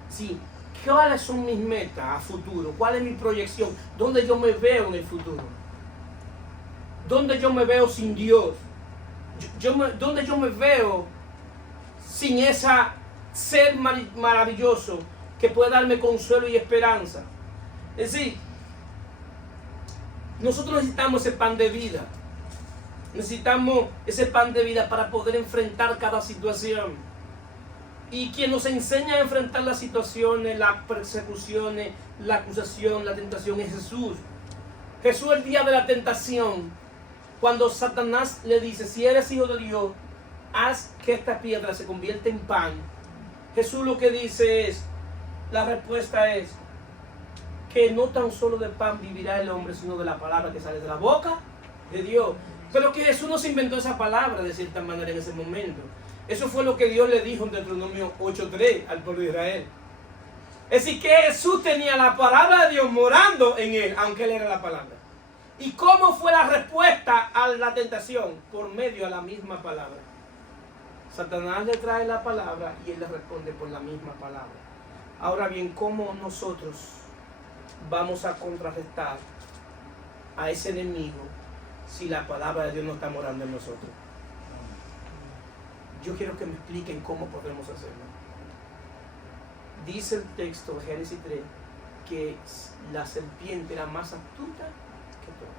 Sí, ¿cuáles son mis metas a futuro? ¿Cuál es mi proyección? ¿Dónde yo me veo en el futuro? ¿Dónde yo me veo sin Dios? ¿Dónde yo me veo sin esa ser maravilloso que puede darme consuelo y esperanza? Es decir, nosotros necesitamos ese pan de vida. Necesitamos ese pan de vida para poder enfrentar cada situación. Y quien nos enseña a enfrentar las situaciones, las persecuciones, la acusación, la tentación es Jesús. Jesús el día de la tentación, cuando Satanás le dice, si eres hijo de Dios, haz que esta piedra se convierta en pan. Jesús lo que dice es, la respuesta es, que no tan solo de pan vivirá el hombre, sino de la palabra que sale de la boca de Dios. Pero que Jesús no se inventó esa palabra de cierta manera en ese momento. Eso fue lo que Dios le dijo en Deuteronomio 8:3 al pueblo de Israel. Es decir, que Jesús tenía la palabra de Dios morando en él, aunque él era la palabra. ¿Y cómo fue la respuesta a la tentación? Por medio de la misma palabra. Satanás le trae la palabra y él le responde por la misma palabra. Ahora bien, ¿cómo nosotros vamos a contrarrestar a ese enemigo si la palabra de Dios no está morando en nosotros? Yo quiero que me expliquen cómo podemos hacerlo. Dice el texto de Génesis 3 que la serpiente era más astuta que todo.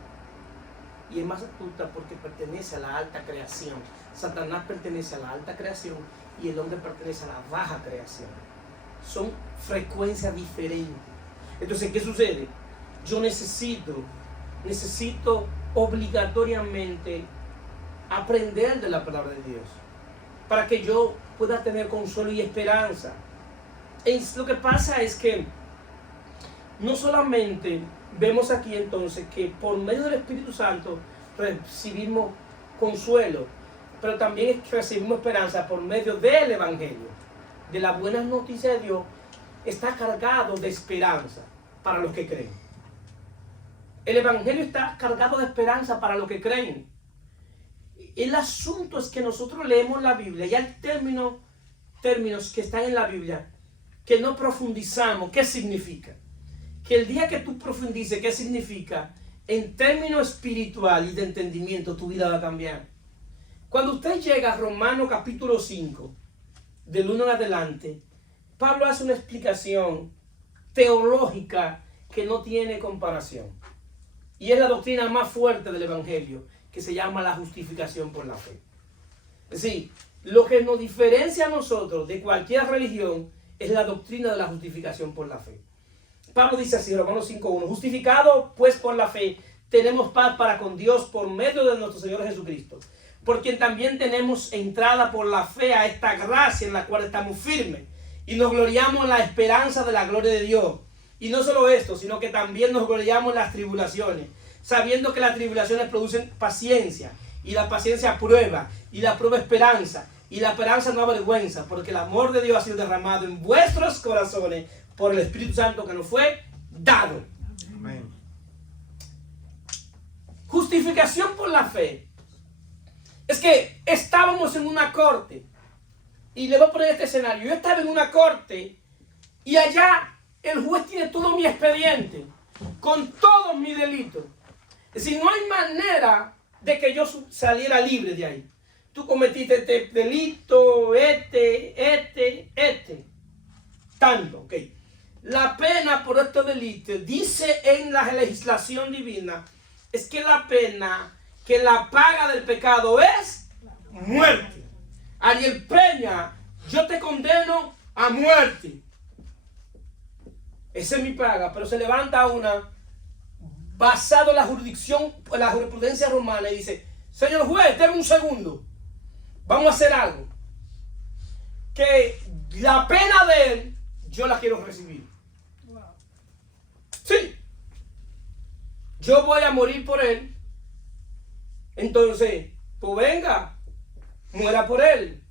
Y es más astuta porque pertenece a la alta creación. Satanás pertenece a la alta creación y el hombre pertenece a la baja creación. Son frecuencias diferentes. Entonces, ¿qué sucede? Yo necesito obligatoriamente aprender de la palabra de Dios para que yo pueda tener consuelo y esperanza. Lo que pasa es que no solamente vemos aquí entonces que por medio del Espíritu Santo recibimos consuelo, pero también recibimos esperanza por medio del Evangelio, de las buenas noticias de Dios. Está cargado de esperanza para los que creen. El Evangelio está cargado de esperanza para los que creen. El asunto es que nosotros leemos la Biblia y hay términos que están en la Biblia que no profundizamos, ¿qué significa? Que el día que tú profundices, ¿qué significa? En términos espiritual y de entendimiento, tu vida va a cambiar. Cuando usted llega a Romanos capítulo 5, del 1 en adelante, Pablo hace una explicación teológica que no tiene comparación. Y es la doctrina más fuerte del Evangelio, que se llama la justificación por la fe. Es decir, lo que nos diferencia a nosotros de cualquier religión es la doctrina de la justificación por la fe. Pablo dice así, Romanos 5.1, justificado pues por la fe, tenemos paz para con Dios por medio de nuestro Señor Jesucristo, por quien también tenemos entrada por la fe a esta gracia en la cual estamos firmes, y nos gloriamos en la esperanza de la gloria de Dios. Y no solo esto, sino que también nos gloriamos en las tribulaciones, sabiendo que las tribulaciones producen paciencia, y la paciencia prueba, y la prueba esperanza, y la esperanza no avergüenza, porque el amor de Dios ha sido derramado en vuestros corazones por el Espíritu Santo que nos fue dado. Amén. Justificación por la fe. Es que estábamos en una corte, y le voy a poner este escenario. Yo estaba en una corte, y allá el juez tiene todo mi expediente, con todos mis delitos. Es decir, no hay manera de que yo saliera libre de ahí. Tú cometiste este delito, tanto, ok. La pena por estos delitos, dice en la legislación divina, es que la pena, que la paga del pecado es muerte. Ariel Peña, yo te condeno a muerte. Esa es mi paga, pero se levanta una basado en la jurisdicción, en la jurisprudencia romana y dice, señor juez, deme un segundo, vamos a hacer algo. Que la pena de él, yo la quiero recibir. Wow. Sí. Yo voy a morir por él. Entonces, pues venga, muera por él.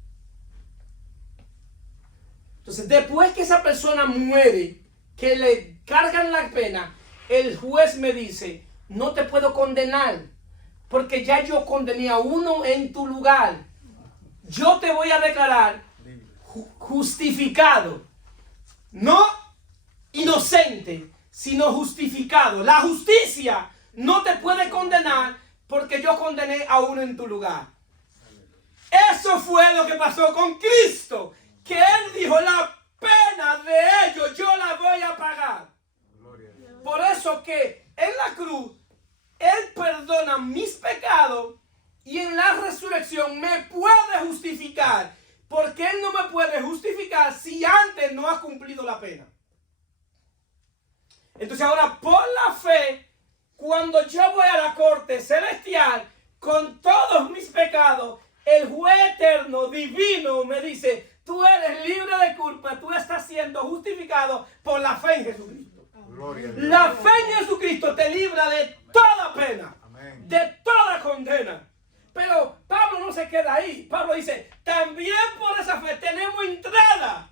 Entonces, después que esa persona muere, que le cargan la pena, el juez me dice, no te puedo condenar, porque ya yo condené a uno en tu lugar. Yo te voy a declarar justificado, no inocente, sino justificado. La justicia no te puede condenar porque yo condené a uno en tu lugar. Eso fue lo que pasó con Cristo, que Él dijo, la pena de ellos yo la voy a pagar. Por eso que en la cruz Él perdona mis pecados y en la resurrección me puede justificar, porque Él no me puede justificar si antes no ha cumplido la pena. Entonces ahora por la fe, cuando yo voy a la corte celestial con todos mis pecados, el juez eterno divino me dice, tú eres libre de culpa, tú estás siendo justificado por la fe en Jesucristo. La fe en Jesucristo te libra de toda pena, amén, de toda condena. Pero Pablo no se queda ahí. Pablo dice, también por esa fe tenemos entrada.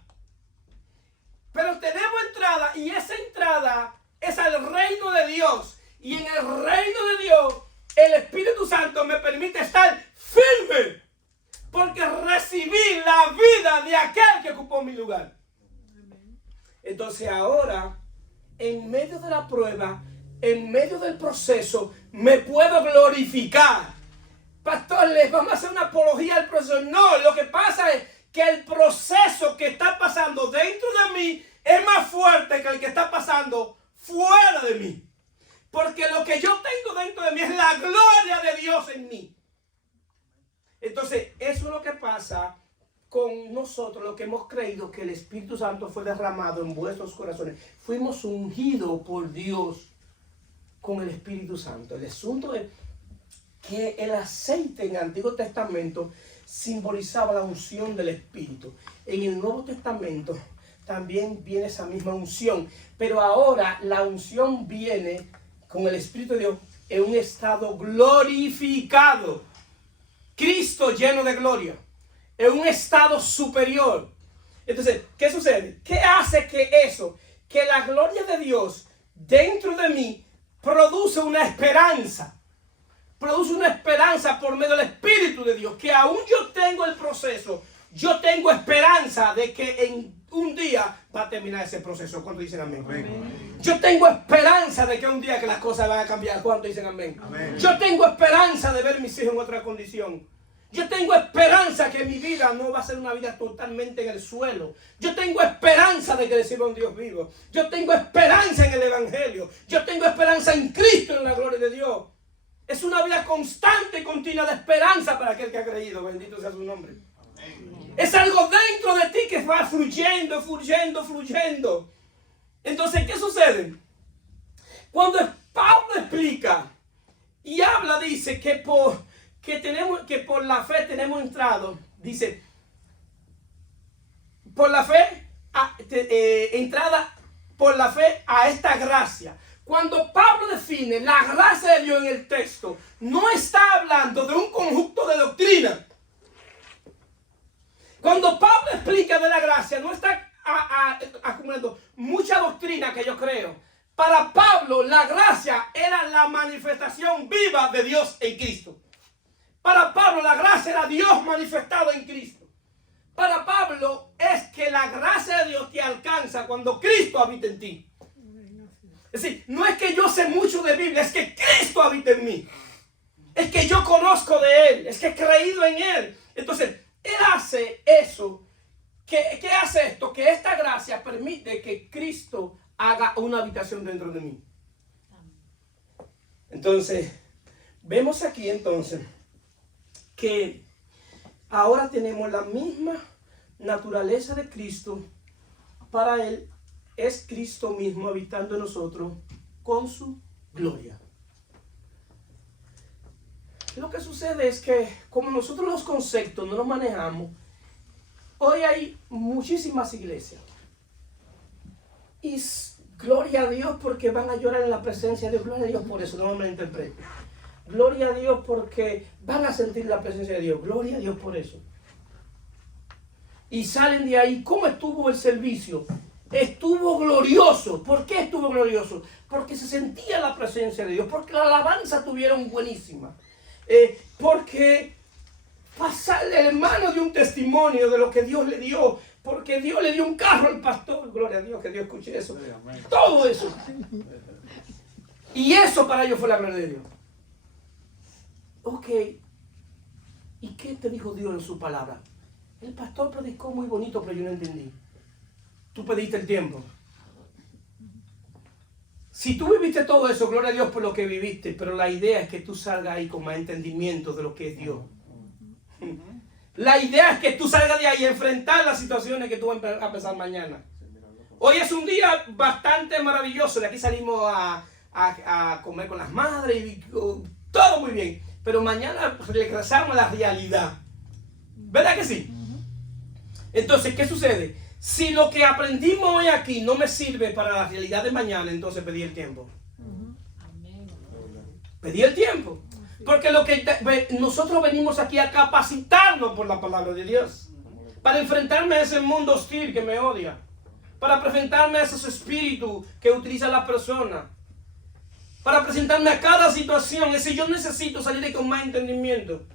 Pero tenemos entrada y esa entrada es al reino de Dios. Y en el reino de Dios, el Espíritu Santo me permite estar firme. Porque recibí la vida de aquel que ocupó mi lugar. Entonces ahora, en medio de la prueba, en medio del proceso, me puedo glorificar. Pastor, les vamos a hacer una apología al proceso. No, lo que pasa es que el proceso que está pasando dentro de mí es más fuerte que el que está pasando fuera de mí. Porque lo que yo tengo dentro de mí es la gloria de Dios en mí. Entonces, eso es lo que pasa con nosotros, lo que hemos creído que el Espíritu Santo fue derramado en vuestros corazones. Fuimos ungidos por Dios con el Espíritu Santo. El asunto es que el aceite en el Antiguo Testamento simbolizaba la unción del Espíritu. En el Nuevo Testamento también viene esa misma unción, pero ahora la unción viene con el Espíritu de Dios en un estado glorificado. Cristo lleno de gloria, en un estado superior. Entonces, ¿qué sucede? ¿Qué hace que eso? Que la gloria de Dios dentro de mí produce una esperanza. Produce una esperanza por medio del Espíritu de Dios. Que aún yo tengo el proceso, yo tengo esperanza de que en un día va a terminar ese proceso. ¿Cuánto dicen amén? Amén. Yo tengo esperanza de que un día que las cosas van a cambiar. ¿Cuánto dicen amén? Amén. Yo tengo esperanza de ver mis hijos en otra condición. Yo tengo esperanza que mi vida no va a ser una vida totalmente en el suelo. Yo tengo esperanza de que le sirva a un Dios vivo. Yo tengo esperanza en el Evangelio. Yo tengo esperanza en Cristo, en la gloria de Dios. Es una vida constante y continua de esperanza para aquel que ha creído. Bendito sea su nombre. Amén. Es algo dentro de ti que va fluyendo, fluyendo, fluyendo. Entonces, ¿qué sucede? Cuando Pablo explica y habla, dice que por la fe tenemos entrado, dice, por la fe, entrada por la fe a esta gracia. Cuando Pablo define la gracia de Dios en el texto, no está hablando de un conjunto de doctrina. Cuando Pablo explica de la gracia, no está acumulando mucha doctrina que yo creo. Para Pablo, la gracia era la manifestación viva de Dios en Cristo. Para Pablo, la gracia era Dios manifestado en Cristo. Para Pablo, es que la gracia de Dios te alcanza cuando Cristo habita en ti. Es decir, no es que yo sé mucho de Biblia, es que Cristo habita en mí. Es que yo conozco de Él, es que he creído en Él. Entonces, Él hace eso. ¿Qué hace esto? Que esta gracia permite que Cristo haga una habitación dentro de mí. Entonces, vemos aquí entonces que ahora tenemos la misma naturaleza de Cristo. Para Él es Cristo mismo habitando en nosotros con su gloria. Lo que sucede es que como nosotros los conceptos no los manejamos, hoy hay muchísimas iglesias. Y gloria a Dios porque van a llorar en la presencia de Dios. Gloria a Dios por eso, no me malinterprete. Gloria a Dios porque van a sentir la presencia de Dios. Gloria a Dios por eso. Y salen de ahí. ¿Cómo estuvo el servicio? Estuvo glorioso. ¿Por qué estuvo glorioso? Porque se sentía la presencia de Dios. Porque la alabanza tuvieron buenísima. Porque el hermano dio un testimonio de lo que Dios le dio. Porque Dios le dio un carro al pastor. Gloria a Dios, que Dios escuche eso. Todo eso. Y eso para ellos fue la gloria de Dios. Ok. ¿Y qué te dijo Dios en su palabra? El pastor predicó muy bonito, pero yo no entendí. Tú pediste el tiempo. Si tú viviste todo eso, gloria a Dios por lo que viviste, pero la idea es que tú salgas ahí con más entendimiento de lo que es Dios. La idea es que tú salgas de ahí a enfrentar las situaciones que tú vas a empezar mañana. Hoy es un día bastante maravilloso. De aquí salimos a comer con las madres y todo muy bien. Pero mañana regresamos a la realidad. ¿Verdad que sí? Entonces, ¿qué sucede? Si lo que aprendimos hoy aquí no me sirve para la realidad de mañana, entonces pedí el tiempo. Pedí el tiempo. Porque nosotros venimos aquí a capacitarnos por la palabra de Dios. Para enfrentarme a ese mundo hostil que me odia. Para presentarme a esos espíritus que utilizan las personas. Para presentarme a cada situación. Es decir, yo necesito salir con más entendimiento.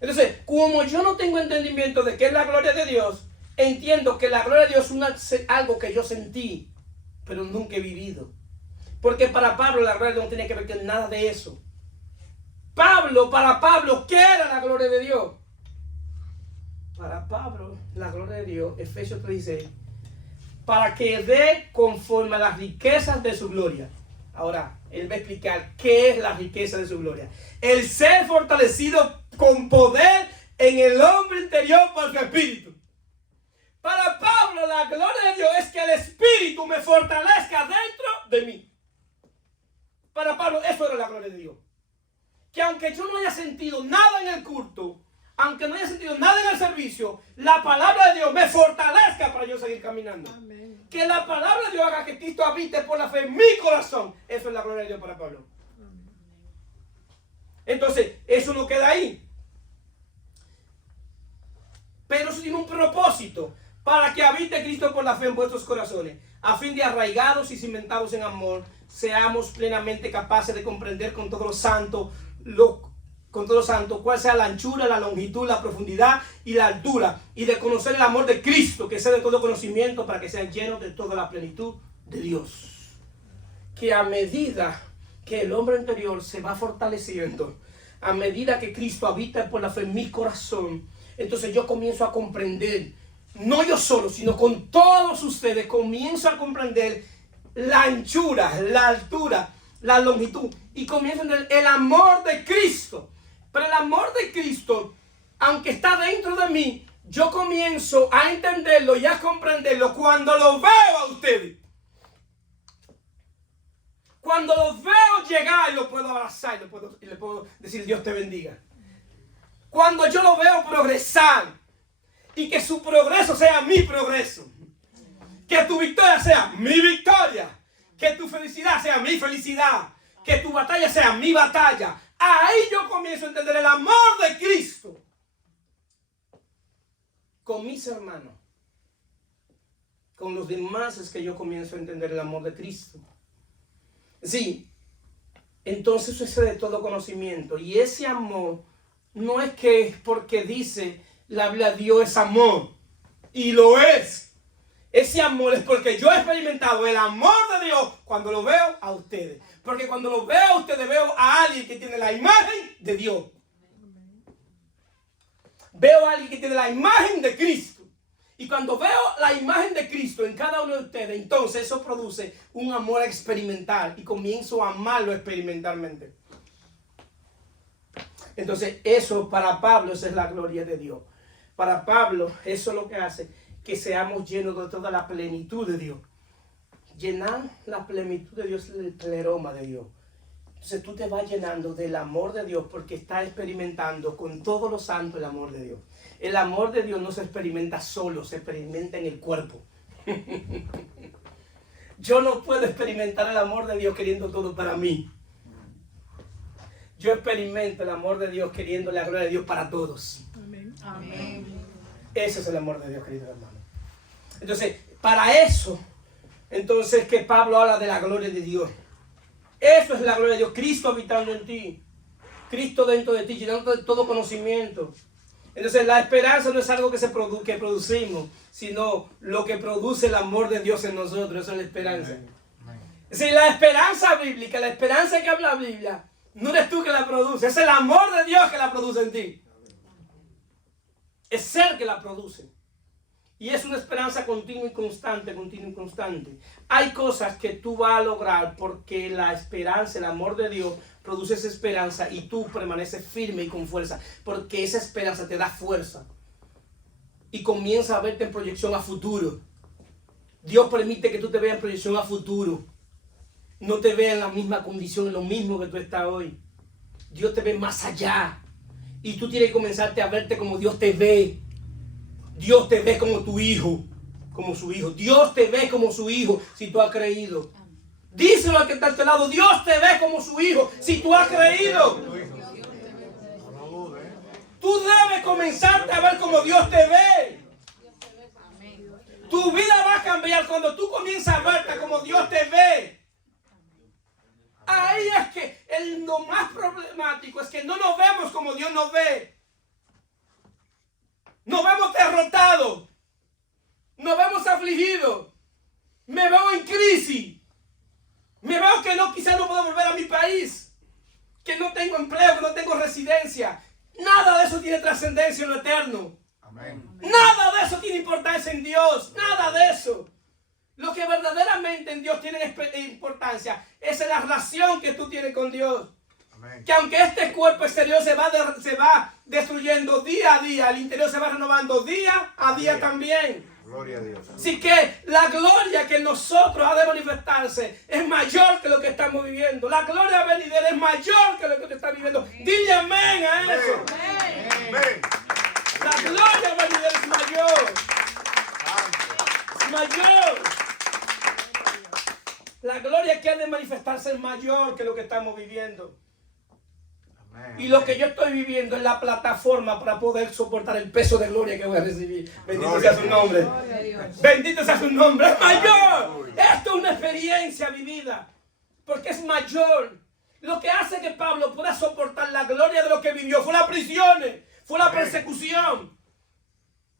Entonces, como yo no tengo entendimiento de qué es la gloria de Dios, entiendo que la gloria de Dios es algo que yo sentí, pero nunca he vivido. Porque para Pablo la gloria de Dios no tenía que ver con nada de eso. Para Pablo, ¿qué era la gloria de Dios? Para Pablo, la gloria de Dios, Efesios 3:16, para que dé conforme a las riquezas de su gloria. Ahora, él va a explicar qué es la riqueza de su gloria. El ser fortalecido con poder en el hombre interior por su espíritu. Para Pablo, la gloria de Dios es que el espíritu me fortalezca dentro de mí. Para Pablo, eso era la gloria de Dios. Que aunque yo no haya sentido nada en el culto, aunque no haya sentido nada en el servicio, la palabra de Dios me fortalezca para yo seguir caminando. Amén. Que la palabra de Dios haga que Cristo habite por la fe en mi corazón. Eso es la gloria de Dios para Pablo. Amén. Entonces, eso no queda ahí. Pero eso tiene un propósito. Para que habite Cristo por la fe en vuestros corazones. A fin de arraigados y cimentados en amor, seamos plenamente capaces de comprender con todos los santos con todos los santos, cuál sea la anchura, la longitud, la profundidad y la altura, y de conocer el amor de Cristo, que sea de todo conocimiento, para que sean llenos de toda la plenitud de Dios. Que a medida que el hombre interior se va fortaleciendo, a medida que Cristo habita por la fe en mi corazón, entonces yo comienzo a comprender, no yo solo, sino con todos ustedes, comienzo a comprender la anchura, la altura, la longitud, y comienzo a entender el amor de Cristo. Pero el amor de Cristo, aunque está dentro de mí, yo comienzo a entenderlo y a comprenderlo cuando lo veo a ustedes. Cuando los veo llegar, lo puedo abrazar y le puedo decir Dios te bendiga. Cuando yo lo veo progresar y que su progreso sea mi progreso. Que tu victoria sea mi victoria. Que tu felicidad sea mi felicidad. Que tu batalla sea mi batalla. Ahí yo comienzo a entender el amor de Cristo con mis hermanos. Con los demás es que yo comienzo a entender el amor de Cristo. Sí, entonces eso es de todo conocimiento. Y ese amor no es que porque dice la Biblia Dios es amor. Y lo es. Ese amor es porque yo he experimentado el amor de Dios cuando lo veo a ustedes. Porque cuando lo veo a ustedes veo a alguien que tiene la imagen de Dios. Veo a alguien que tiene la imagen de Cristo. Y cuando veo la imagen de Cristo en cada uno de ustedes, entonces eso produce un amor experimental y comienzo a amarlo experimentalmente. Entonces eso para Pablo, esa es la gloria de Dios. Para Pablo eso es lo que hace que seamos llenos de toda la plenitud de Dios. Llenar la plenitud de Dios es el pleroma de Dios. Entonces tú te vas llenando del amor de Dios porque estás experimentando con todos los santos el amor de Dios. El amor de Dios no se experimenta solo, se experimenta en el cuerpo. Yo no puedo experimentar el amor de Dios queriendo todo para mí. Yo experimento el amor de Dios queriendo la gloria de Dios para todos. Amén. Amén. Ese es el amor de Dios, querido hermano. Entonces, para eso, entonces que Pablo habla de la gloria de Dios. Eso es la gloria de Dios. Cristo habitando en ti. Cristo dentro de ti, llenando de todo conocimiento. Entonces la esperanza no es algo que que producimos, sino lo que produce el amor de Dios en nosotros. Eso es la esperanza. Es decir, la esperanza bíblica, la esperanza que habla la Biblia, no eres tú que la produce, es el amor de Dios que la produce en ti. Es ser que la produce. Y es una esperanza continua y constante, continua y constante. Hay cosas que tú vas a lograr porque la esperanza, el amor de Dios produce esa esperanza y tú permaneces firme y con fuerza. Porque esa esperanza te da fuerza. Y comienza a verte en proyección a futuro. Dios permite que tú te veas en proyección a futuro. No te veas en la misma condición, en lo mismo que tú estás hoy. Dios te ve más allá. Y tú tienes que comenzarte a verte como Dios te ve. Dios te ve como tu hijo, como su hijo. Dios te ve como su hijo si tú has creído. Díselo al que está a tu lado. Dios te ve como su hijo si tú has creído. Tú debes comenzarte a ver como Dios te ve. Tu vida va a cambiar cuando tú comienzas a verte como Dios te ve. Ahí es que lo más problemático es que no nos vemos como Dios nos ve. Nos vemos derrotados. Nos vemos afligidos. Me veo en crisis. Me veo que quizás no puedo volver a mi país. Que no tengo empleo, que no tengo residencia. Nada de eso tiene trascendencia en lo eterno. Amén. Nada de eso tiene importancia en Dios. Nada de eso. Lo que verdaderamente en Dios tiene importancia es la relación que tú tienes con Dios. Amén. Que aunque este cuerpo exterior se va destruyendo día a día, el interior se va renovando día a día también. Gloria a Dios. Así que la gloria que en nosotros ha de manifestarse es mayor que lo que estamos viviendo. La gloria venidera es mayor que lo que tú estás viviendo. Dile amén a eso. Amén. Amén. La gloria venidera es mayor. Es mayor. La gloria que ha de manifestarse es mayor que lo que estamos viviendo. Y lo que yo estoy viviendo es la plataforma para poder soportar el peso de gloria que voy a recibir. Bendito sea su nombre. Bendito sea su nombre. Es mayor. Esto es una experiencia vivida. Porque es mayor. Lo que hace que Pablo pueda soportar la gloria de lo que vivió fue las prisiones, fue la persecución.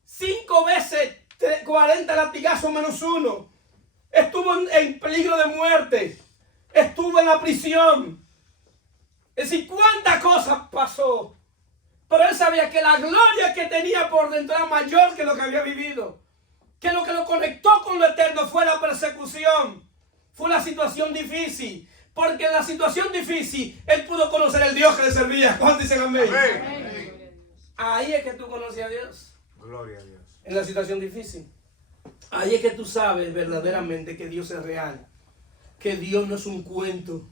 5 veces 40 latigazos menos 1. Estuvo en peligro de muerte. Estuvo en la prisión. Es decir, cuántas cosas pasó. Pero él sabía que la gloria que tenía por dentro era mayor que lo que había vivido. Que lo conectó con lo eterno fue la persecución. Fue una situación difícil. Porque en la situación difícil, él pudo conocer el Dios que le servía. ¿Cuántos dicen amén? Amén. Ahí es que tú conoces a Dios. Gloria a Dios. En la situación difícil. Ahí es que tú sabes verdaderamente que Dios es real. Que Dios no es un cuento.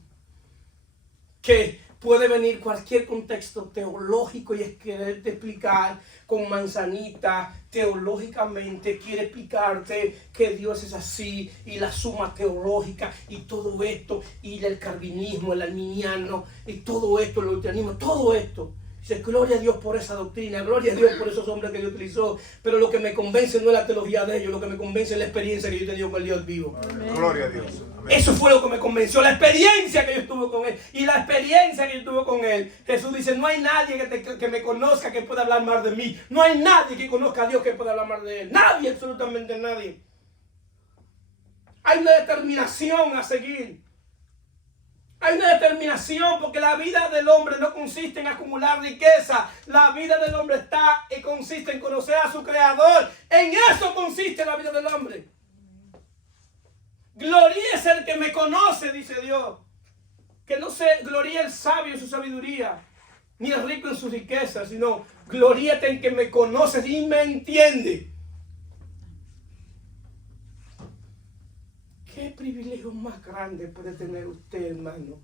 Que puede venir cualquier contexto teológico y es quererte explicar con manzanita, teológicamente quiere explicarte que Dios es así y la suma teológica y todo esto y el calvinismo, el arminiano y todo esto, el luteranismo, todo esto. Dice, gloria a Dios por esa doctrina, gloria a Dios por esos hombres que Dios utilizó, pero lo que me convence no es la teología de ellos, lo que me convence es la experiencia que yo he tenido con el Dios vivo. Amén. Gloria a Dios. Amén. Eso fue lo que me convenció, la experiencia que yo tuve con Él. Y la experiencia que yo tuve con Él, Jesús dice, no hay nadie que me conozca que pueda hablar mal de mí. No hay nadie que conozca a Dios que pueda hablar mal de Él. Nadie, absolutamente nadie. Hay una determinación a seguir. Hay una determinación porque la vida del hombre no consiste en acumular riqueza. La vida del hombre está y consiste en conocer a su Creador. En eso consiste la vida del hombre. Gloria es el que me conoce, dice Dios. Que no se gloríe el sabio en su sabiduría, ni el rico en su riqueza, sino gloríate en que me conoces y me entiende. ¿Qué privilegio más grande puede tener usted, hermano?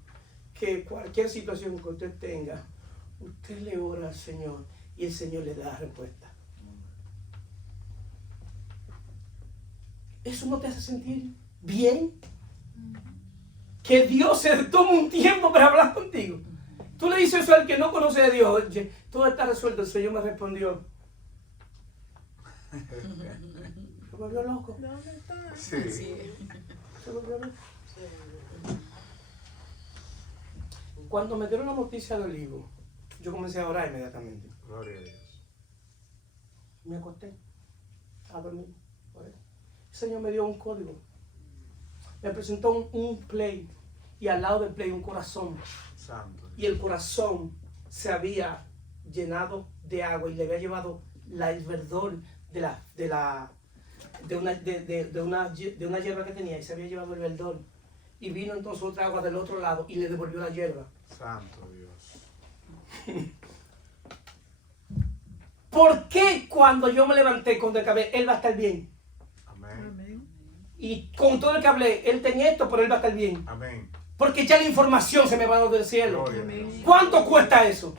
Que cualquier situación que usted tenga, usted le ora al Señor y el Señor le da la respuesta. ¿Eso no te hace sentir bien? Que Dios se tome un tiempo para hablar contigo. Tú le dices eso al que no conoce a Dios. Oye, todo está resuelto. El Señor me respondió. ¿Se volvió loco? Sí. ¿Se volvió loco? Cuando me dieron la noticia del olivo, yo comencé a orar inmediatamente. Gloria a Dios. Me acosté a dormir. El Señor me dio un código. Me presentó un play y al lado del play un corazón. Santo. Y el corazón se había llenado de agua y le había llevado el verdor de una hierba que tenía y se había llevado el verdor. Y vino entonces otra agua del otro lado y le devolvió la hierba. Santo Dios. ¿Por qué cuando yo me levanté con el cabello, él va a estar bien? Amén. Y con todo el que hablé, él tenía esto, pero él va a estar bien. Amén. Porque ya la información se me va del cielo. Gloria a Dios. ¿Cuánto cuesta eso?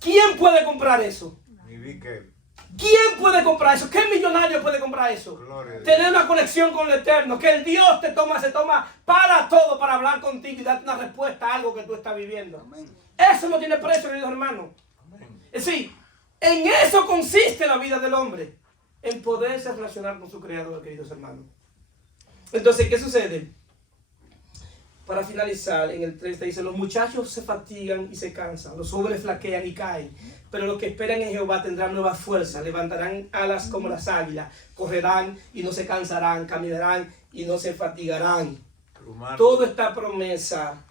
¿Quién puede comprar eso? Ni vi que. ¿Quién puede comprar eso? ¿Qué millonario puede comprar eso? Gloria a Dios. Tener una conexión con el Eterno, que el Dios se toma para todo, para hablar contigo y darte una respuesta a algo que tú estás viviendo. Amén. Eso no tiene precio, queridos hermanos. Amén. Es decir, en eso consiste la vida del hombre, en poderse relacionar con su Creador, queridos hermanos. Entonces, ¿qué sucede? Para finalizar, en el 3 dice, los muchachos se fatigan y se cansan, los jóvenes flaquean y caen, pero los que esperan en Jehová tendrán nuevas fuerzas, levantarán alas como las águilas, correrán y no se cansarán, caminarán y no se fatigarán. Toda esta promesa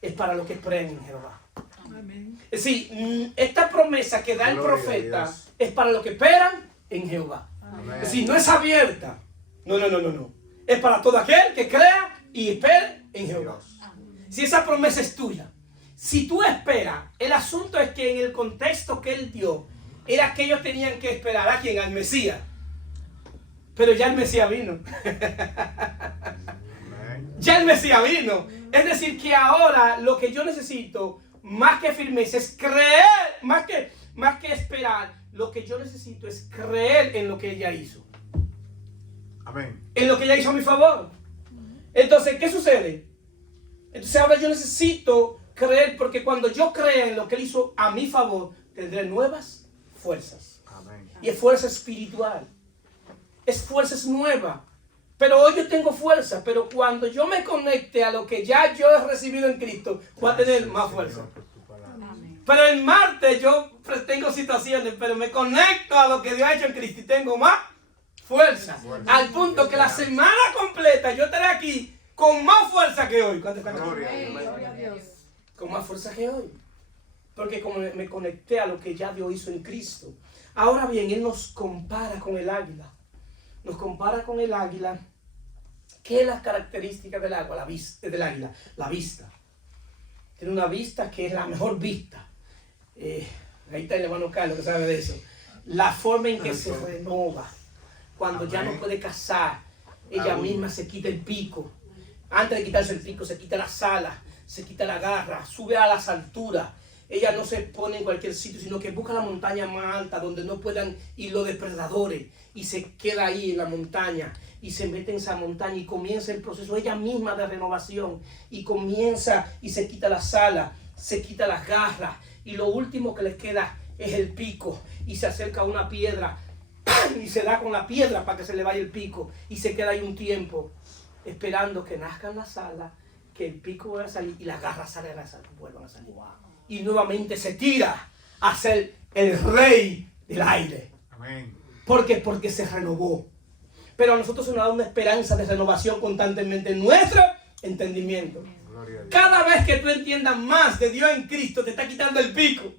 es para los que esperan en Jehová. Amén. Es decir, esta promesa que da el profeta es para los que esperan en Jehová. Amén. Es decir, no es abierta. No. Es para todo aquel que crea y espere en Jehová. Si esa promesa es tuya, si tú esperas, el asunto es que en el contexto que él dio, era que ellos tenían que esperar a quien, al Mesías. Pero ya el Mesías vino. Ya el Mesías vino. Es decir, que ahora lo que yo necesito, más que firmeza, es creer, más que esperar, lo que yo necesito es creer en lo que ella hizo. Amén. En lo que ella hizo a mi favor. Entonces, ¿qué sucede? Entonces ahora yo necesito creer, porque cuando yo crea en lo que él hizo a mi favor, tendré nuevas fuerzas. Amén. Y es fuerza espiritual. Es fuerza nueva. Pero hoy yo tengo fuerza, pero cuando yo me conecte a lo que ya yo he recibido en Cristo, voy a tener más fuerza. Pero el martes yo tengo situaciones, pero me conecto a lo que Dios ha hecho en Cristo y tengo más fuerza. Al punto que la semana completa yo estaré aquí con más fuerza que hoy. ¿Cuánto están aquí? Gloria a Dios. Con más fuerza que hoy. Porque como me conecté a lo que ya Dios hizo en Cristo. Ahora bien, Él nos compara con el águila. Nos compara con el águila. ¿Qué es la característica del águila? Del águila? La vista. Tiene una vista que es la mejor vista. Ahí está el hermano Carlos que sabe de eso. La forma en que se renova. Cuando ya no puede cazar, ella misma se quita el pico. Antes de quitarse el pico, se quita las alas, se quita la garra, sube a las alturas. Ella no se pone en cualquier sitio, sino que busca la montaña más alta donde no puedan ir los depredadores y se queda ahí en la montaña y se mete en esa montaña y comienza el proceso ella misma de renovación y comienza y se quita las alas, se quita las garras y lo último que les queda es el pico y se acerca a una piedra ¡pam! Y se da con la piedra para que se le vaya el pico y se queda ahí un tiempo esperando que nazcan las alas, que el pico vuelva a salir y las garras vuelvan a salir. Y nuevamente se tira a ser el rey del aire. Amén. ¿Por qué? Porque se renovó. Pero a nosotros se nos da una esperanza de renovación constantemente en nuestro entendimiento. Gloria a Dios. Cada vez que tú entiendas más de Dios en Cristo, te está quitando el pico.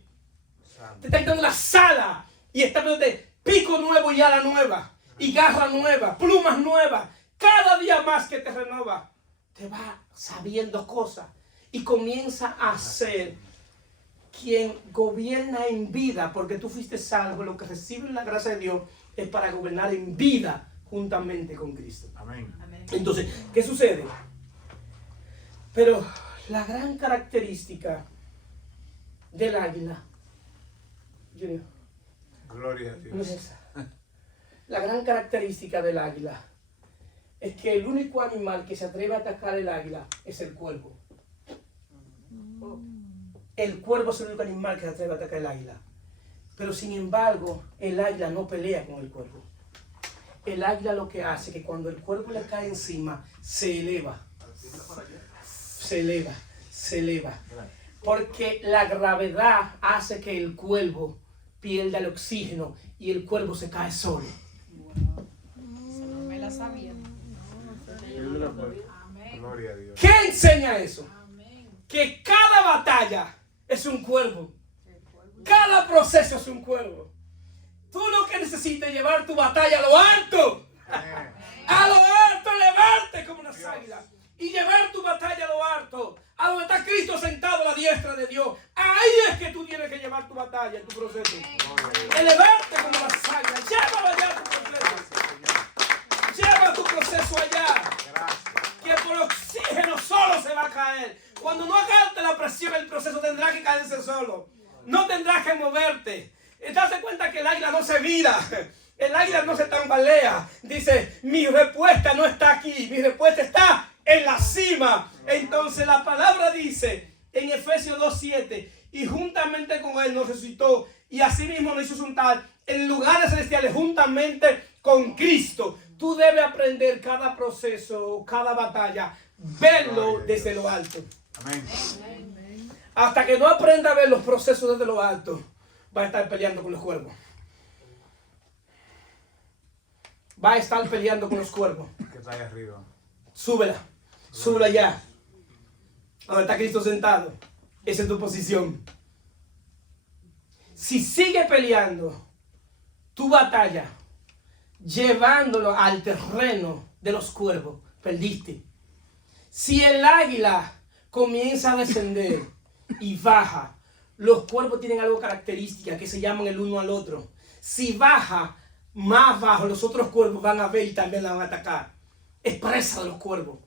Te está quitando la sala. Y está dándote pico nuevo y ala nueva. Y garra nueva, plumas nuevas. Cada día más que te renova, te va sabiendo cosas. Y comienza a ser quien gobierna en vida, porque tú fuiste salvo. Lo que recibes la gracia de Dios es para gobernar en vida juntamente con Cristo. Amén. Entonces, ¿qué sucede? Pero la gran característica del águila, Junior, Gloria a no es Dios. esa. La gran característica del águila es que el único animal que se atreve a atacar el águila es el cuervo. El cuervo es el único animal que se atreve a atacar el águila. Pero sin embargo, el águila no pelea con el cuervo. El águila lo que hace es que cuando el cuervo le cae encima, se eleva. Se eleva, se eleva. Porque la gravedad hace que el cuervo pierda el oxígeno y el cuervo se cae solo. No me la sabía. Gloria a Dios. ¿Qué enseña eso? Que cada batalla es un cuervo. Cada proceso es un cuervo. Tú lo que necesitas es llevar tu batalla a lo alto. Amén. A lo alto, elevarte como unas águilas. Y llevar tu batalla a lo alto. A donde está Cristo sentado a la diestra de Dios. Ahí es que tú tienes que llevar tu batalla, tu proceso. Elevarte como las águilas. Llévalo allá tu proceso. Lleva tu proceso allá. Gracias. Que por oxígeno solo se va a caer. Cuando no aguante la presión, el proceso tendrá que caerse solo. No tendrás que moverte. Date cuenta que el águila no se vira. El águila no se tambalea. Dice, mi respuesta no está aquí. Mi respuesta está en la cima. Entonces la palabra dice en Efesios 2:7, y juntamente con él nos resucitó y asimismo nos hizo sentar en lugares celestiales juntamente con Cristo. Tú debes aprender cada proceso, cada batalla, verlo desde lo alto. Amén. Hasta que no aprenda a ver los procesos desde lo alto, va a estar peleando con los cuervos. Va a estar peleando con los cuervos. Que está ahí arriba. Súbela, súbela ya. Donde está Cristo sentado. Esa es tu posición. Si sigue peleando tu batalla, llevándolo al terreno de los cuervos, perdiste. Si el águila comienza a descender y baja, los cuervos tienen algo característica que se llaman el uno al otro. Si baja más bajo, los otros cuervos van a ver y también la van a atacar. Es presa de los cuervos.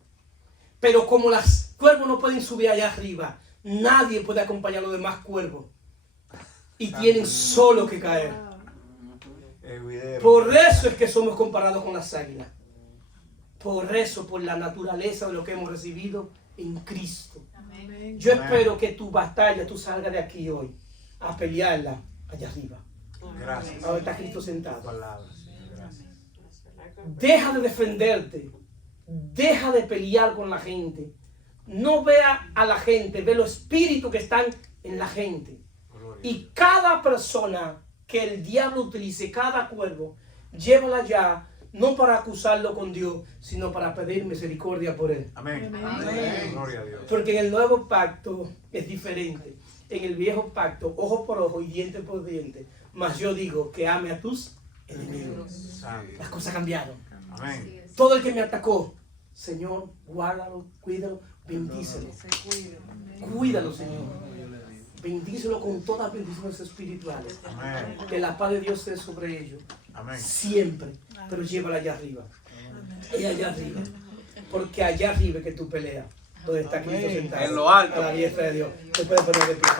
Pero como los cuervos no pueden subir allá arriba, nadie puede acompañar a los demás cuervos. Y tienen solo que caer. Por eso es que somos comparados con las águilas. Por eso, por la naturaleza de lo que hemos recibido en Cristo. Yo espero que tu batalla, tú salgas de aquí hoy a pelearla allá arriba. Gracias. Ahora está Cristo sentado. Palabras. Gracias. Deja de defenderte. Deja de pelear con la gente. No vea a la gente, ve los espíritus que están en la gente. Y cada persona que el diablo utilice, cada cuervo, llévala ya, no para acusarlo con Dios, sino para pedir misericordia por él. Amén. Amén. Gloria a Dios. Porque en el nuevo pacto es diferente. En el viejo pacto, ojo por ojo y diente por diente. Mas yo digo que ame a tus enemigos. Santo. Las cosas cambiaron. Amén. Todo el que me atacó, Señor, guárdalo, cuídalo, bendícelo. Cuídalo, Señor. Bendícelo con todas las bendiciones espirituales. Amén. Que la paz de Dios esté sobre ellos. Amén. Siempre. Pero llévala allá arriba. Ella allá arriba. Porque allá arriba es que tú peleas. Donde está Cristo sentado. En lo alto. A la diestra de Dios. Te puedes poner de pie.